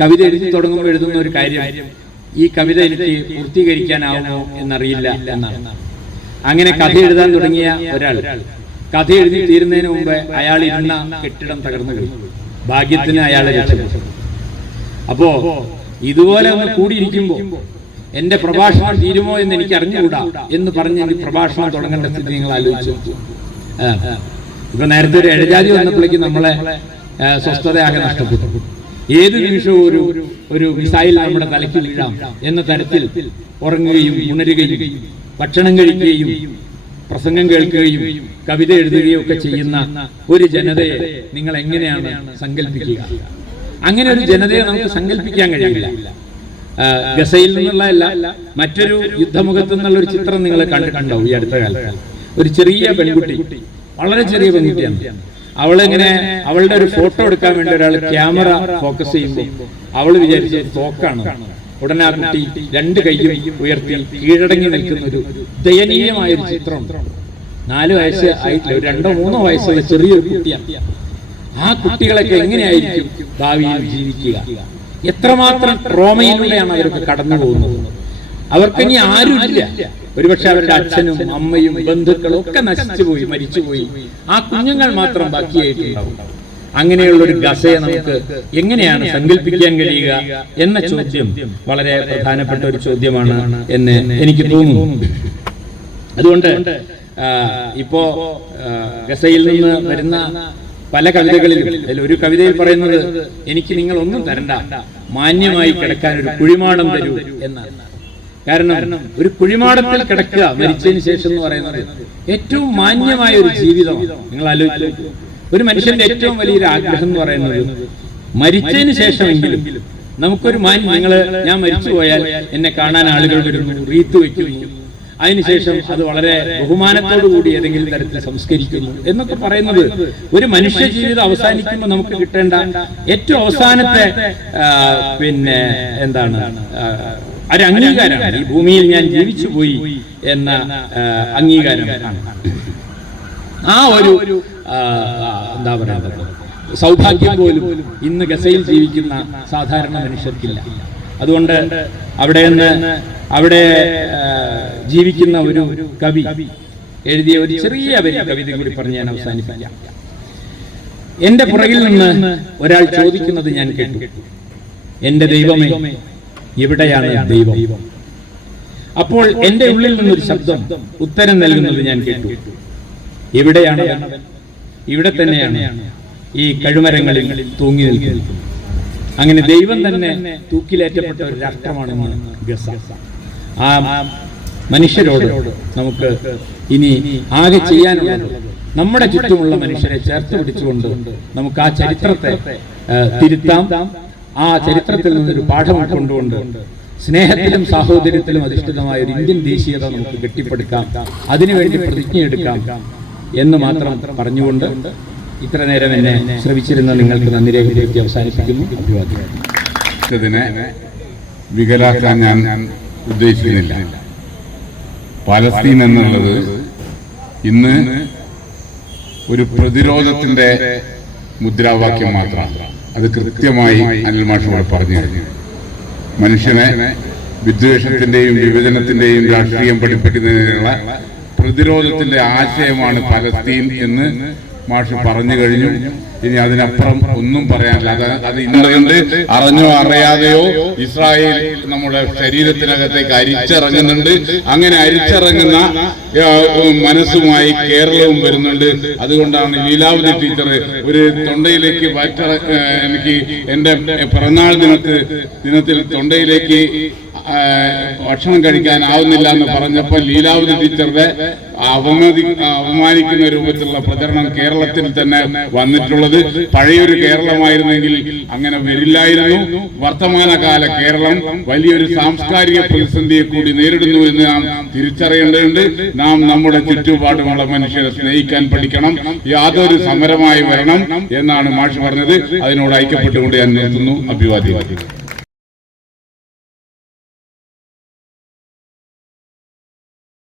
കവിത എഴുതി തുടങ്ങുമ്പോൾ എഴുതുന്ന ഒരു കാര്യം, ഈ കവിത എനിക്ക് പൂർത്തീകരിക്കാനാവുമോ എന്നറിയില്ല എന്നാണ്. അങ്ങനെ കഥ എഴുതാൻ തുടങ്ങിയ ഒരാൾ കഥ എഴുതി തീരുന്നതിന് മുമ്പ് അയാൾ ഇരുന്ന കെട്ടിടം തകർന്നു പോയി. ഭാഗ്യത്തിന് അയാളെ രക്ഷപ്പെട്ടു. അപ്പോ ഇതുപോലെ ഒന്ന് കൂടിയിരിക്കുമ്പോ എന്റെ പ്രഭാഷണം തീരുമോ എന്ന് എനിക്ക് അറിഞ്ഞുകൂടാ എന്ന് പറഞ്ഞ് എനിക്ക് പ്രഭാഷണം തുടങ്ങേണ്ട സ്ഥിതി നിങ്ങൾ ആലോചിച്ചു. ഇപ്പൊ നേരത്തെ ഒരു ഇഴജാതി വന്നപ്പോഴേക്കും നമ്മളെ സ്വസ്ഥതയാകെ നഷ്ടപ്പെട്ടു. ഏത് നിമിഷവും ഒരു മിസൈൽ നമ്മുടെ തലയ്ക്ക് വീഴാം എന്ന തരത്തിൽ ഉറങ്ങുകയും ഉണരുകയും ഭക്ഷണം കഴിക്കുകയും പ്രസംഗം കേൾക്കുകയും കവിത എഴുതുകയും ഒക്കെ ചെയ്യുന്ന ഒരു ജനതയെ നിങ്ങൾ എങ്ങനെയാണ് സങ്കല്പിക്കുക? അങ്ങനെ ഒരു ജനതയെ നമുക്ക് സങ്കല്പിക്കാൻ കഴിയില്ല. ഗസയിൽ നിന്നുള്ളതല്ല, മറ്റൊരു യുദ്ധമുഖത്ത് നിന്നുള്ള ഒരു ചിത്രം നിങ്ങൾ കണ്ടിട്ടുണ്ടാവും ഈ അടുത്ത കാലത്ത്. ഒരു ചെറിയ പെൺകുട്ടി, വളരെ ചെറിയ പെൺകുട്ടിയാണ്. അവളിങ്ങനെ അവളുടെ ഒരു ഫോട്ടോ എടുക്കാൻ വേണ്ടി ഒരാൾ ക്യാമറ ഫോക്കസ് ചെയ്യുമ്പോൾ അവള് വിചാരിച്ച തോക്കാണ്. ഉടനെ ആ കുട്ടി രണ്ട് കൈയും ഉയർത്തി കീഴടങ്ങി നിൽക്കുന്ന ഒരു ദയനീയമായ ഒരു ചിത്രം. 4 വയസ്സ് ആയിട്ടില്ല, ഒരു 2-3 വയസ്സുള്ള ചെറിയൊരു കുട്ടിയാണ്. ആ കുട്ടികളൊക്കെ എങ്ങനെയായിരിക്കും ഭാവിയിൽ ജീവിക്കുക? എത്രമാത്രം ട്രോമയിലൂടെയാണ് അവരൊക്കെ കടന്നു പോകുന്നത്. അവർക്ക് ഇനി ആരുമില്ല. ഒരുപക്ഷെ അവരുടെ അച്ഛനും അമ്മയും ബന്ധുക്കളും ഒക്കെ നശിച്ചുപോയി, മരിച്ചുപോയി. ആ കുഞ്ഞുങ്ങൾ മാത്രം ബാക്കിയായിട്ടുണ്ടാവും. അങ്ങനെയുള്ള ഒരു ഗസയെ നമുക്ക് എങ്ങനെയാണ് സങ്കല്പിക്കാൻ കഴിയുക എന്ന ചോദ്യം വളരെ പ്രധാനപ്പെട്ട ഒരു ചോദ്യമാണ് എന്ന് എനിക്ക് തോന്നുന്നു. അതുകൊണ്ട് ഇപ്പോ ഗസയിൽ നിന്ന് വരുന്ന പല കവിതകളിലും ഒരു കവിതയിൽ പറയുന്നത്, എനിക്ക് നിങ്ങൾ ഒന്നും തരണ്ട, മാന്യമായി കിടക്കാൻ ഒരു കുഴിമാടം തരൂ എന്നാണ്. കാരണം ഒരു കുഴിമാടത്തിൽ കിടക്കുക മരിച്ചതിന് ശേഷം എന്ന് പറയുന്നത് ഏറ്റവും മാന്യമായ ഒരു ജീവിതം. നിങ്ങൾ ആലോചിച്ചു, ഒരു മനുഷ്യന്റെ ഏറ്റവും വലിയൊരു ആഗ്രഹം എന്ന് പറയുന്നത് മരിച്ചതിന് ശേഷമെങ്കിലും നമുക്കൊരു ഞാൻ മരിച്ചു പോയാൽ എന്നെ കാണാൻ ആളുകൾ വരുന്നു, റീത്ത് വയ്ക്കുന്നു, അതിനുശേഷം അത് വളരെ ബഹുമാനത്തോടു കൂടി ഏതെങ്കിലും തരത്തിൽ സംസ്കരിക്കുന്നു എന്നൊക്കെ പറയുന്നത് ഒരു മനുഷ്യ ജീവിതം അവസാനിക്കുമ്പോൾ നമുക്ക് കിട്ടേണ്ട ഏറ്റവും അവസാനത്തെ എന്താണ് ഒരു അംഗീകാരമാണ്. ഈ ഭൂമിയിൽ ഞാൻ ജീവിച്ചു പോയി എന്ന അംഗീകാരം ആണ്. ആ ഒരു എന്താ പറയുക സൗഭാഗ്യം പോലും ഇന്ന് ഗസയിൽ ജീവിക്കുന്ന സാധാരണ മനുഷ്യർക്കില്ല. അതുകൊണ്ട് അവിടെ ജീവിക്കുന്ന ഒരു കവി എഴുതിയ ഒരു ചെറിയ കവിത കൂടി പറഞ്ഞ് ഞാൻ അവസാനിപ്പിക്കാം. എന്റെ പുറകിൽ നിന്ന് ഒരാൾ ചോദിക്കുന്നത് ഞാൻ കേട്ടു, എന്റെ ദൈവമേ എവിടെയാണ് ദൈവം? അപ്പോൾ എന്റെ ഉള്ളിൽ നിന്നൊരു ശബ്ദം ഉത്തരം നൽകുന്നത് ഞാൻ കേട്ടു, എവിടെയാണ്? ഇവിടെ തന്നെയാണ്, ഈ കഴുമരങ്ങളിൽ തൂങ്ങി നിൽക്കുന്നത്. അങ്ങനെ ദൈവം തന്നെ തൂക്കിലേറ്റപ്പെട്ട ഒരു രാഷ്ട്രമാണ് ഗസ. ആ മനുഷ്യരോട് നമുക്ക് ഇനി ആകെ ചെയ്യാനുള്ളത് നമ്മുടെ ചുറ്റുമുള്ള മനുഷ്യരെ ചേർത്ത് പിടിച്ചുകൊണ്ട് നമുക്ക് ആ ചരിത്രത്തെ തിരുത്താം. ആ ചരിത്രത്തിൽ നിന്നൊരു പാഠം കൊണ്ടുകൊണ്ട് സ്നേഹത്തിലും സാഹോദര്യത്തിലും അധിഷ്ഠിതമായ ഒരു ഇന്ത്യൻ ദേശീയത നമുക്ക് കെട്ടിപ്പടുക്കാം, അതിനുവേണ്ടി പ്രതിജ്ഞയെടുക്കാം എന്ന് മാത്രം പറഞ്ഞുകൊണ്ട് ഇത്ര നേരം എന്നെ ശ്രമിച്ചിരുന്ന നിങ്ങൾക്ക് നന്ദി രേഖപ്പെടുത്തി അവസാനിപ്പിക്കുന്നു. അഭിവാദ്യം. വികലാക്കാൻ ഞാൻ ഉദ്ദേശിക്കുന്നില്ല. പാലസ്തീൻ എന്നുള്ളത് ഇന്ന് ഒരു പ്രതിരോധത്തിന്റെ മുദ്രാവാക്യം മാത്രമാണ്. അത് കൃത്യമായി അനിൽ മാഷ് പറഞ്ഞു കഴിഞ്ഞു. മനുഷ്യനെ വിദ്വേഷത്തിന്റെയും വിഭജനത്തിന്റെയും രാഷ്ട്രീയം പഠിപ്പിക്കുന്നതിനുള്ള പ്രതിരോധത്തിന്റെ ആശയമാണ് പലസ്തീൻ എന്ന് മാഷ് പറഞ്ഞു കഴിഞ്ഞു. ഇനി അതിനപ്പുറം ഒന്നും പറയാനില്ല. അത് ഇന്നുകൊണ്ട് അറിഞ്ഞോ അറിയാതെയോ ഇസ്രായേൽ നമ്മുടെ ശരീരത്തിനകത്തേക്ക് അരിച്ചിറങ്ങുന്നുണ്ട്. അങ്ങനെ അരിച്ചിറങ്ങുന്ന മനസ്സുമായി കേരളവും വരുന്നുണ്ട്. അതുകൊണ്ടാണ് ലീലാവതി ടീച്ചർ ഒരു തൊണ്ടയിലേക്ക് എനിക്ക് എന്റെ പിറന്നാൾ ദിനത്തിൽ തൊണ്ടയിലേക്ക് ഭക്ഷണം കഴിക്കാനാവുന്നില്ല എന്ന് പറഞ്ഞപ്പോൾ ലീലാവതി ടീച്ചറുടെ അപമാനിക്കുന്ന രൂപത്തിലുള്ള പ്രചരണം കേരളത്തിൽ തന്നെ വന്നിട്ടുള്ളത്. പഴയൊരു കേരളമായിരുന്നെങ്കിൽ അങ്ങനെ വരില്ലായിരുന്നു. വർത്തമാനകാല കേരളം വലിയൊരു സാംസ്കാരിക പ്രതിസന്ധിയെ കൂടി നേരിടുന്നു എന്ന് നാം തിരിച്ചറിയേണ്ടതുണ്ട്. നാം നമ്മുടെ ചുറ്റുപാടുമുള്ള മനുഷ്യരെ സ്നേഹിക്കാൻ പഠിക്കണം. യാതൊരു സമരമായി വരണം എന്നാണ് മാഷ് പറഞ്ഞത്. അതിനോട് ഐക്യപ്പെട്ടുകൊണ്ട് ഞാൻ നിർത്തുന്നു. അഭിവാദ്യം.